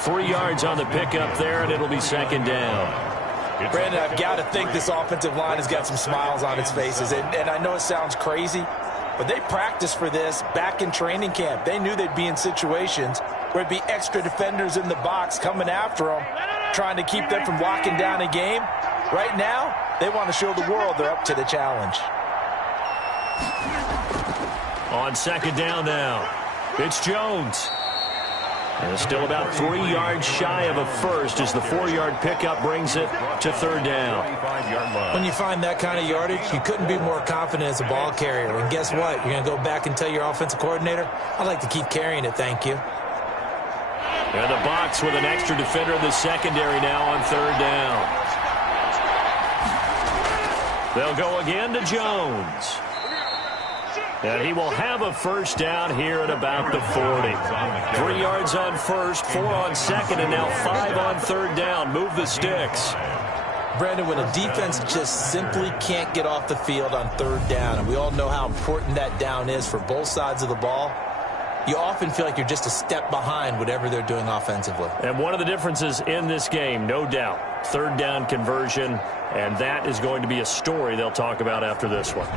3 yards on the pickup there, and it'll be 2nd down. Brandon, I've got to think this offensive line has got some smiles on its faces. And I know it sounds crazy, but they practiced for this back in training camp. They knew they'd be in situations where it'd be extra defenders in the box coming after them, trying to keep them from locking down a game. Right now, they want to show the world they're up to the challenge. On second down now, it's Jones. And still about 3 yards shy of a first as the 4-yard pickup brings it to third down. When you find that kind of yardage, you couldn't be more confident as a ball carrier. And guess what? You're going to go back and tell your offensive coordinator, I'd like to keep carrying it, thank you. And the box with an extra defender in the secondary now on third down. They'll go again to Jones. And he will have a first down here at about the 40. 3 yards on first, 4 on second, and now 5 on third down. Move the sticks. Brandon, when a defense just simply can't get off the field on third down, and we all know how important that down is for both sides of the ball, you often feel like you're just a step behind whatever they're doing offensively. And one of the differences in this game, no doubt, third down conversion, and that is going to be a story they'll talk about after this one.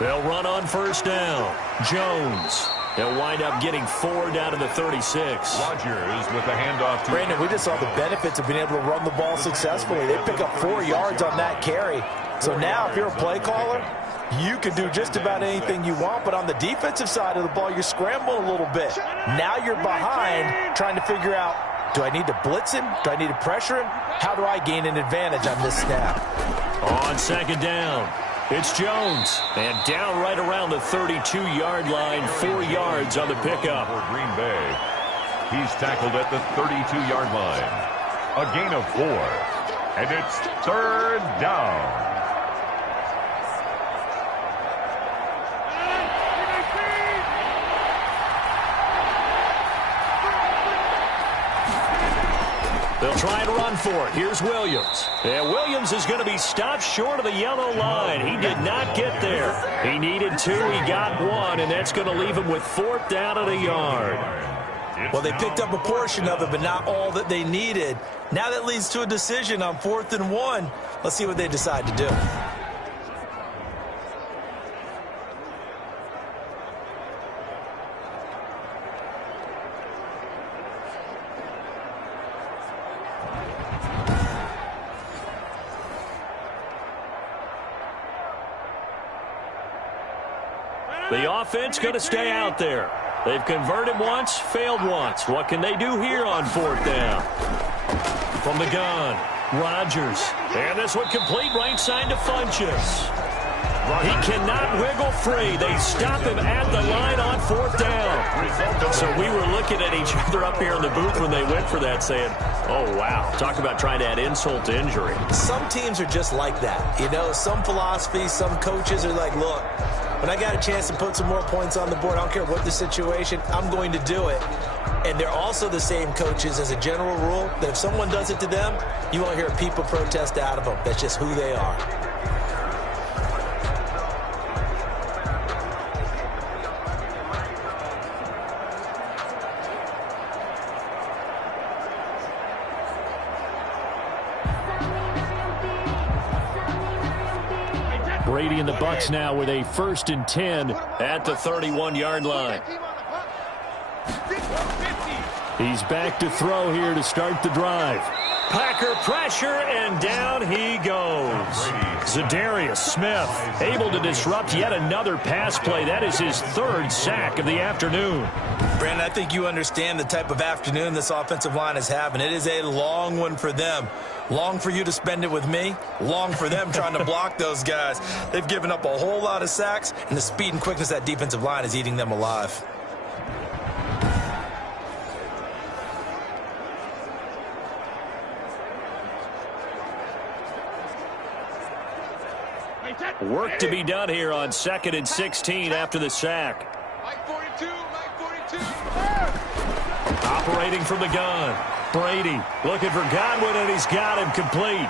They'll run on first down. Jones. They'll wind up getting 4 down to the 36. Rodgers with the handoff to Brandon, we just saw the benefits of being able to run the ball successfully. They pick up 4 yards on that carry. So now if you're a play caller, you can do just about anything you want. But on the defensive side of the ball, you're scrambling a little bit. Now you're behind trying to figure out, do I need to blitz him? Do I need to pressure him? How do I gain an advantage on this snap? On second down, it's Jones. And down right around the 32-yard line, 4 yards on the pickup. for Green Bay. He's tackled at the 32-yard line. A gain of 4. And it's third down. They'll try and run for it. Here's Williams. And Williams is going to be stopped short of the yellow line. He did not get there. He needed 2. He got 1, and that's going to leave him with 4th down at a yard. Well, they picked up a portion of it, but not all that they needed. Now that leads to a decision on 4th and 1. Let's see what they decide to do. The offense going to stay out there. They've converted once, failed once. What can they do here on 4th down? From the gun, Rodgers. And this one complete right side to Funchess. He cannot wiggle free. They stop him at the line on 4th down. So we were looking at each other up here in the booth when they went for that saying, oh, wow. Talk about trying to add insult to injury. Some teams are just like that. You know, some philosophies, some coaches are like, look, when I got a chance to put some more points on the board, I don't care what the situation, I'm going to do it. And they're also the same coaches as a general rule that if someone does it to them, you won't hear people protest out of them. That's just who they are. Brady and the Bucs now with a 1st and 10 at the 31-yard line. He's back to throw here to start the drive. Packer pressure, and down he goes. Zadarius Smith able to disrupt yet another pass play. That is his 3rd sack of the afternoon. Brandon, I think you understand the type of afternoon this offensive line is having. It is a long one for them. Long for you to spend it with me. Long for them trying to block those guys. They've given up a whole lot of sacks, and the speed and quickness of that defensive line is eating them alive. Work to be done here on 2nd and 16 after the sack. Mike 42, Mike 42. Operating from the gun. Brady looking for Godwin, and he's got him complete.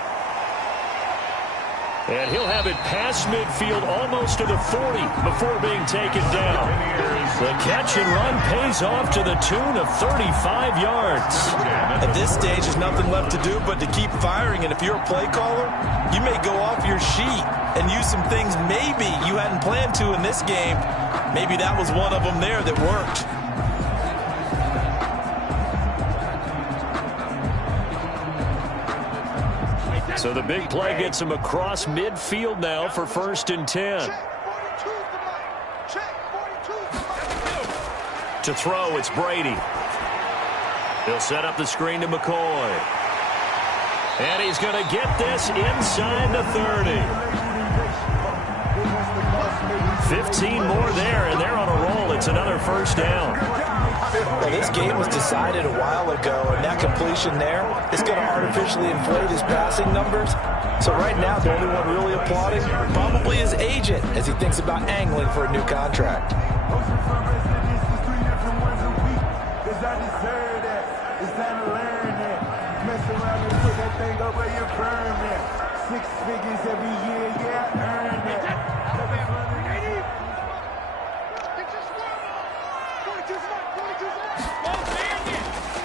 And he'll have it past midfield almost to the 40 before being taken down. The catch and run pays off to the tune of 35 yards. At this stage, there's nothing left to do but to keep firing. And if you're a play caller, you may go off your sheet and use some things maybe you hadn't planned to in this game. Maybe that was one of them there that worked. So the big play gets him across midfield now for 1st and 10. To throw, it's Brady. He'll set up the screen to McCoy. And he's going to get this inside the 30. 15 more there, and they're on a roll. It's another 1st down. Well, this game was decided a while ago, and that completion there is going to artificially inflate his passing numbers. So right now, the only one really applauding probably his agent as he thinks about angling for a new contract.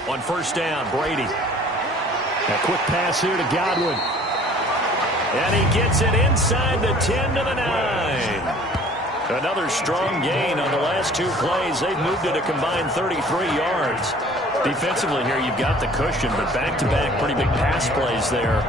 On 1st down, Brady. A quick pass here to Godwin. And he gets it inside the 10 to the 9. Another strong gain on the last 2 plays. They've moved it a combined 33 yards. Defensively here, you've got the cushion, but back-to-back pretty big pass plays there.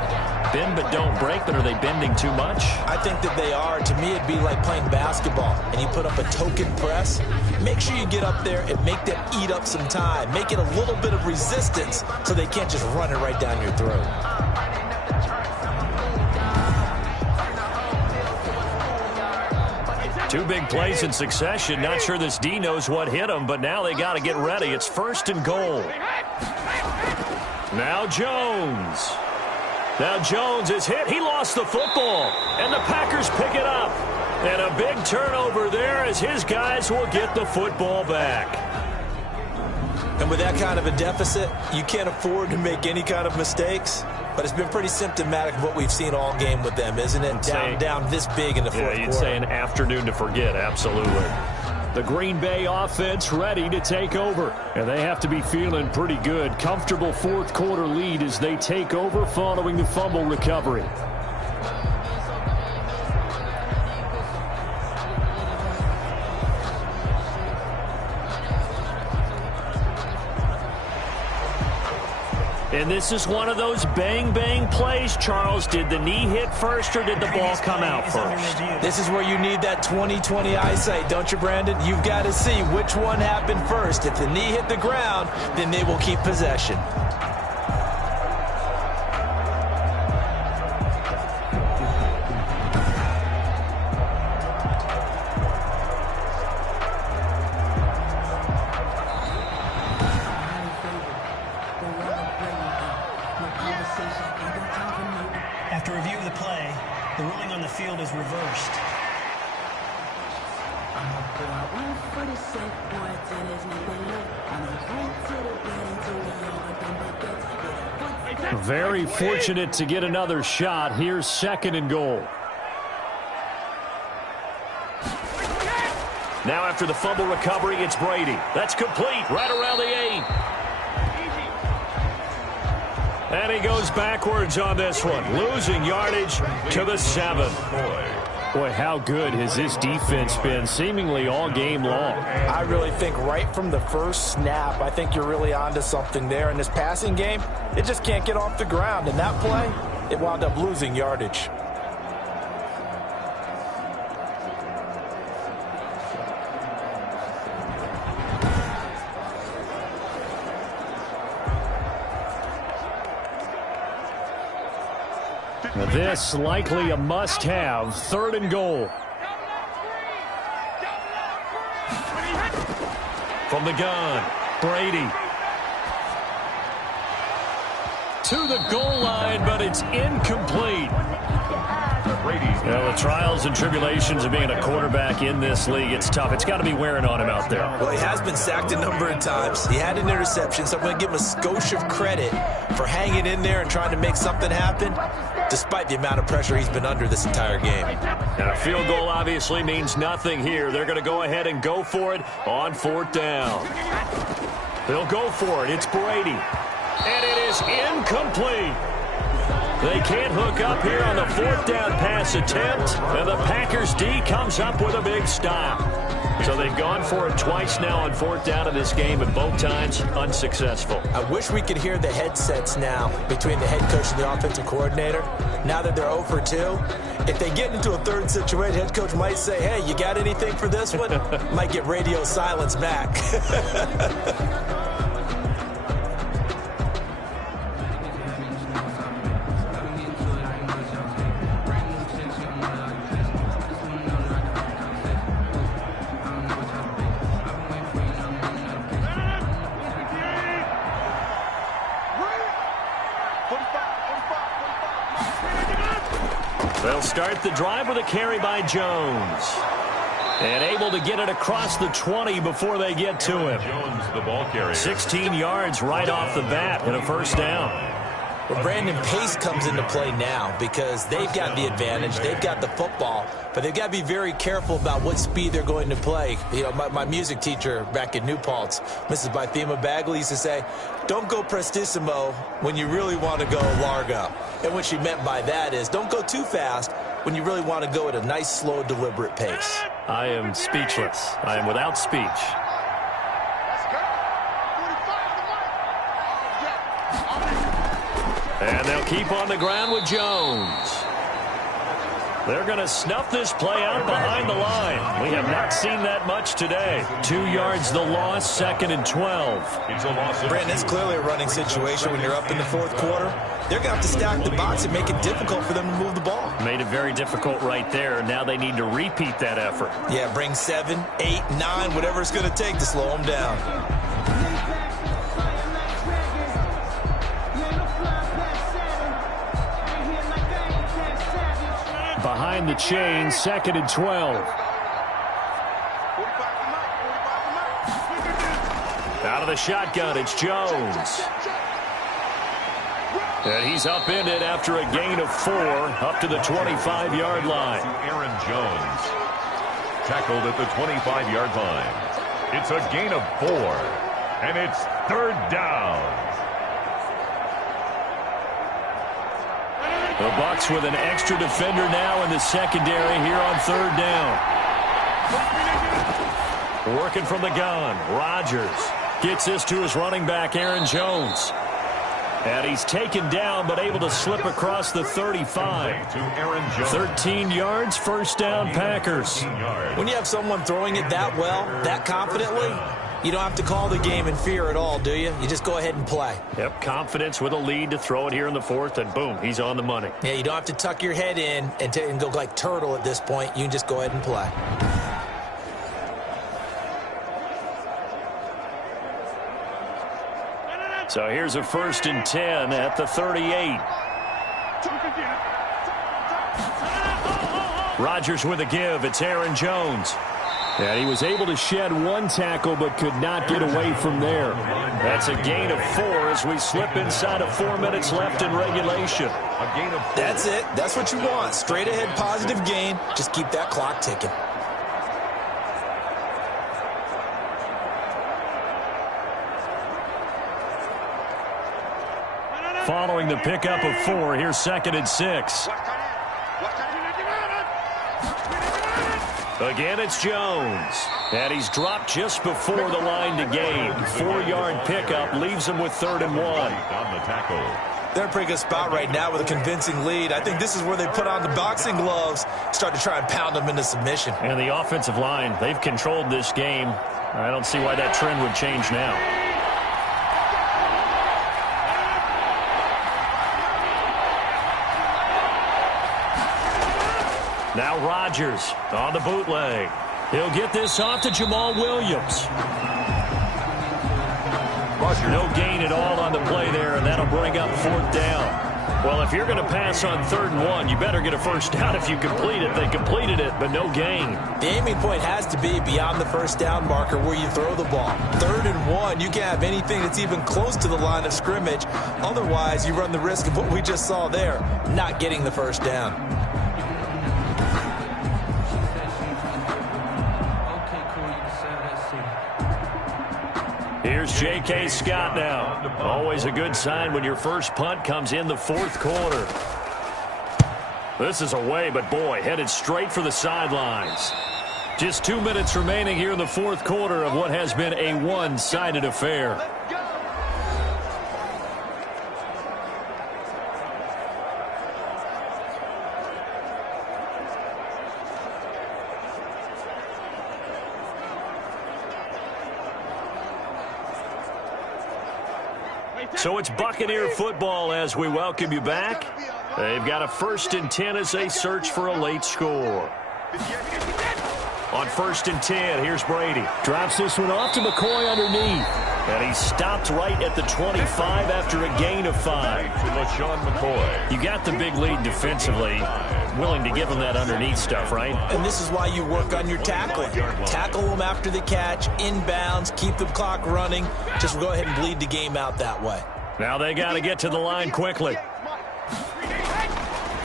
Bend but don't break, but are they bending too much? I think that they are. To me, it'd be like playing basketball, and you put up a token press. Make sure you get up there and make them eat up some time. Make it a little bit of resistance so they can't just run it right down your throat. Two big plays in succession. Not sure this D knows what hit him, but now they got to get ready. It's 1st and goal. Now Jones. Now Jones is hit. He lost the football, and the Packers pick it up. And a big turnover there as his guys will get the football back. And with that kind of a deficit, you can't afford to make any kind of mistakes. But it's been pretty symptomatic of what we've seen all game with them, isn't it? Down this big in the fourth quarter. Yeah, you'd say an afternoon to forget, absolutely. The Green Bay offense ready to take over. And they have to be feeling pretty good. Comfortable 4th quarter lead as they take over following the fumble recovery. And this is one of those bang-bang plays, Charles. Did the knee hit first or did the ball come out first? This is where you need that 20/20 eyesight, don't you, Brandon? You've got to see which one happened first. If the knee hit the ground, then they will keep possession. After review of the play, the ruling on the field is reversed. Very fortunate to get another shot. Here's 2nd and goal. Now after the fumble recovery, it's Brady. That's complete right around the 8. And he goes backwards on this one, losing yardage to the 7. Boy, how good has this defense been seemingly all game long? I really think right from the first snap, I think you're really onto something there. In this passing game, it just can't get off the ground. In that play, it wound up losing yardage. This likely a must-have. 3rd and goal. From the gun, Brady. To the goal line, but it's incomplete. Well, the trials and tribulations of being a quarterback in this league, it's tough. It's got to be wearing on him out there. Well, he has been sacked a number of times. He had an interception, so I'm going to give him a skosh of credit for hanging in there and trying to make something happen. despite the amount of pressure he's been under this entire game. And a field goal obviously means nothing here. They're going to go ahead and go for it on 4th down. They'll go for it. It's Brady. And it is incomplete. They can't hook up here on the 4th down pass attempt. And the Packers D comes up with a big stop. So they've gone for it twice now on 4th down in this game, and both times unsuccessful. I wish we could hear the headsets now between the head coach and the offensive coordinator. Now that they're 0 for 2, if they get into a third situation, head coach might say, hey, you got anything for this one? Might get radio silence back. They'll start the drive with a carry by Jones. And able to get it across the 20 before they get to him. Jones, the ball carrier. 16 yards right off the bat and a 1st down. Well, Brandon, pace comes into play now because they've got the advantage. They've got the football, but they've got to be very careful about what speed they're going to play. You know, my music teacher back at New Paltz, Mrs. Bythema Bagley, used to say, don't go prestissimo when you really want to go largo. And what she meant by that is don't go too fast when you really want to go at a nice, slow, deliberate pace. I am speechless. I am without speech. And they'll keep on the ground with Jones. They're going to snuff this play out behind the line. We have not seen that much today. 2 yards the loss, 2nd and 12. It's a loss of Brandon, it's clearly a running situation when you're up in the 4th quarter. They're going to have to stack the box and make it difficult for them to move the ball. Made it very difficult right there. Now they need to repeat that effort. Yeah, bring 7, 8, 9, whatever it's going to take to slow them down. Behind the chain, 2nd and 12. Out of the shotgun, it's Jones. And he's upended after a gain of 4 up to the 25-yard line. Aaron Jones tackled at the 25-yard line. It's a gain of 4, and it's 3rd down. The Bucs with an extra defender now in the secondary here on 3rd down. Working from the gun, Rodgers gets this to his running back, Aaron Jones. And he's taken down, but able to slip across the 35. 13 yards, 1st down, Packers. When you have someone throwing it that well, that confidently, you don't have to call the game in fear at all, do you? You just go ahead and play. Yep, confidence with a lead to throw it here in the 4th, and boom, he's on the money. Yeah, you don't have to tuck your head in and go like turtle at this point. You can just go ahead and play. So here's a 1st and 10 at the 38. Rodgers with a give. It's Aaron Jones. And he was able to shed 1 tackle but could not get away from there. That's a gain of 4 as we slip inside of 4 minutes left in regulation. A gain of 4. That's it. That's what you want. Straight ahead positive gain. Just keep that clock ticking. Following the pickup of 4, here's 2nd and 6. Again, it's Jones. And he's dropped just before the line to gain. 4-yard pickup leaves him with 3rd and 1. On the tackle. They're in a pretty good spot right now with a convincing lead. I think this is where they put on the boxing gloves, start to try and pound them into submission. And the offensive line, they've controlled this game. I don't see why that trend would change now. Now Rodgers on the bootleg. He'll get this off to Jamal Williams. No gain at all on the play there, and that'll bring up 4th down. Well, if you're going to pass on 3rd and 1, you better get a first down if you complete it. They completed it, but no gain. The aiming point has to be beyond the first down marker where you throw the ball. 3rd and 1, you can't have anything that's even close to the line of scrimmage. Otherwise, you run the risk of what we just saw there, not getting the first down. Here's J.K. Scott now. Always a good sign when your first punt comes in the 4th quarter. This is away, but boy, headed straight for the sidelines. Just 2 minutes remaining here in the 4th quarter of what has been a one-sided affair. So it's Buccaneer football as we welcome you back. They've got a 1st and 10 as they search for a late score. On 1st and 10, here's Brady. Drops this one off to McCoy underneath. And he stopped right at the 25 after a gain of 5. You got the big lead defensively. Willing to give him that underneath stuff, right? And this is why you work on your tackling. Tackle them after the catch, inbounds, keep the clock running. Just go ahead and bleed the game out that way. Now they got to get to the line quickly.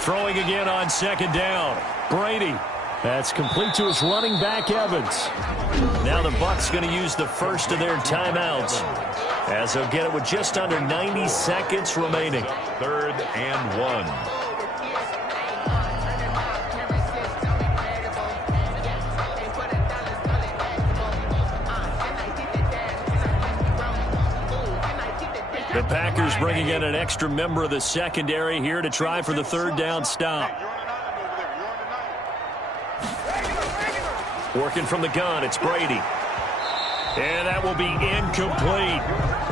Throwing again on 2nd down. Brady. That's complete to his running back, Evans. Now the Bucs going to use the first of their timeouts, as they'll get it with just under 90 seconds remaining. 3rd and 1. The Packers bringing in an extra member of the secondary here to try for the 3rd down stop. Working from the gun, it's Brady. And that will be incomplete.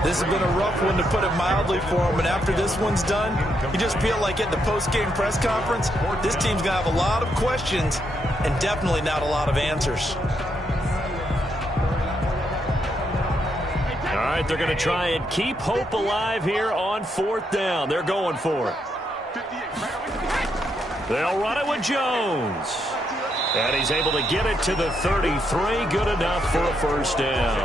This has been a rough one, to put it mildly, for him. And after this one's done, you just feel like at the post-game press conference, this team's going to have a lot of questions and definitely not a lot of answers. All right, they're going to try and keep hope alive here on 4th down. They're going for it. They'll run it with Jones. And he's able to get it to the 33. Good enough for a first down.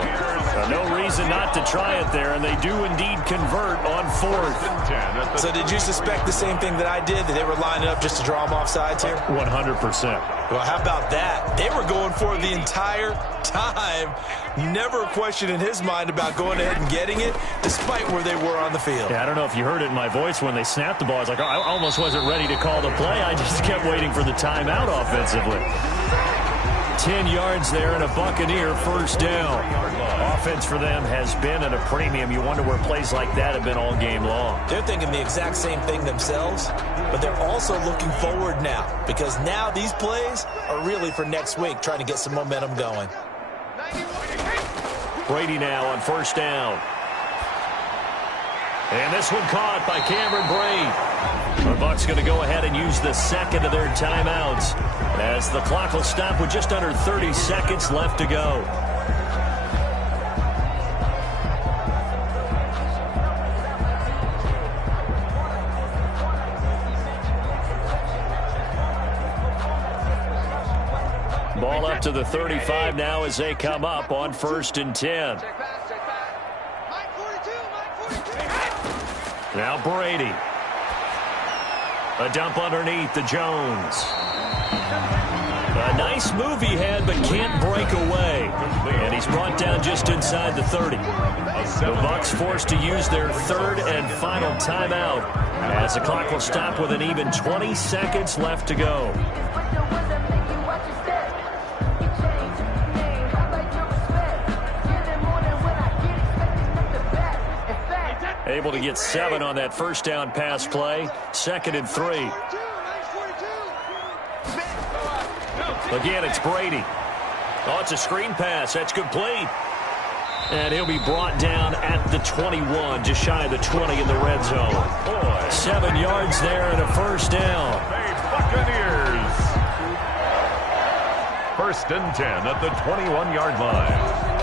No reason not to try it there, and they do indeed convert on 4th. So did you suspect the same thing that I did, that they were lining up just to draw them off sides here? 100%. Well, how about that? They were going for it the entire time. Never a question in his mind about going ahead and getting it, despite where they were on the field. Yeah, I don't know if you heard it in my voice when they snapped the ball. I was like, oh, I almost wasn't ready to call the play. I just kept waiting for the timeout offensively. 10 yards there and a Buccaneer first down. Offense for them has been at a premium. You wonder where plays like that have been all game long. They're thinking the exact same thing themselves, but they're also looking forward now, because now these plays are really for next week, trying to get some momentum going. Brady now on 1st down. And this one caught by Cameron Brate. The Bucs going to go ahead and use the 2nd of their timeouts, as the clock will stop with just under 30 seconds left to go. Ball up to the 35 now as they come up on 1st and 10. Now Brady. A dump underneath to Jones. A nice move he had, but can't break away. And he's brought down just inside the 30. The Bucs forced to use their 3rd and final timeout, as the clock will stop with an even 20 seconds left to go. Able to get 7 on that first down pass play. 2nd and 3. Again, it's Brady. Oh, it's a screen pass. That's complete. And he'll be brought down at the 21, just shy of the 20 in the red zone. 7 yards there and a first down. Buccaneers. 1st and 10 at the 21-yard line.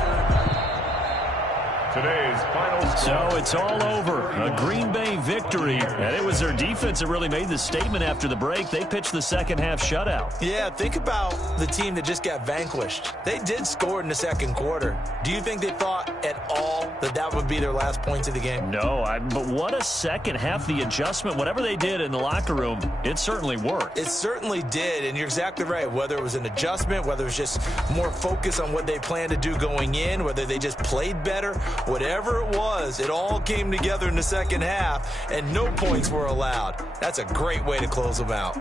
To today's final score. So it's all over. A Green Bay victory. And it was their defense that really made the statement after the break. They pitched the second half shutout. Yeah, think about the team that just got vanquished. They did score in the second quarter. Do you think they thought at all that that would be their last points of the game? No, but what a second half. The adjustment, whatever they did in the locker room, it certainly worked. It certainly did, and you're exactly right. Whether it was an adjustment, whether it was just more focus on what they planned to do going in, whether they just played better, whatever it was, it all came together in the second half, and no points were allowed. That's a great way to close them out.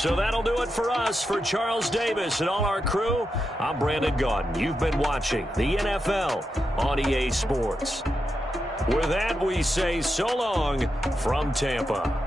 So that'll do it for us. For Charles Davis and all our crew, I'm Brandon Gaudin. You've been watching the NFL on EA Sports. With that, we say so long from Tampa.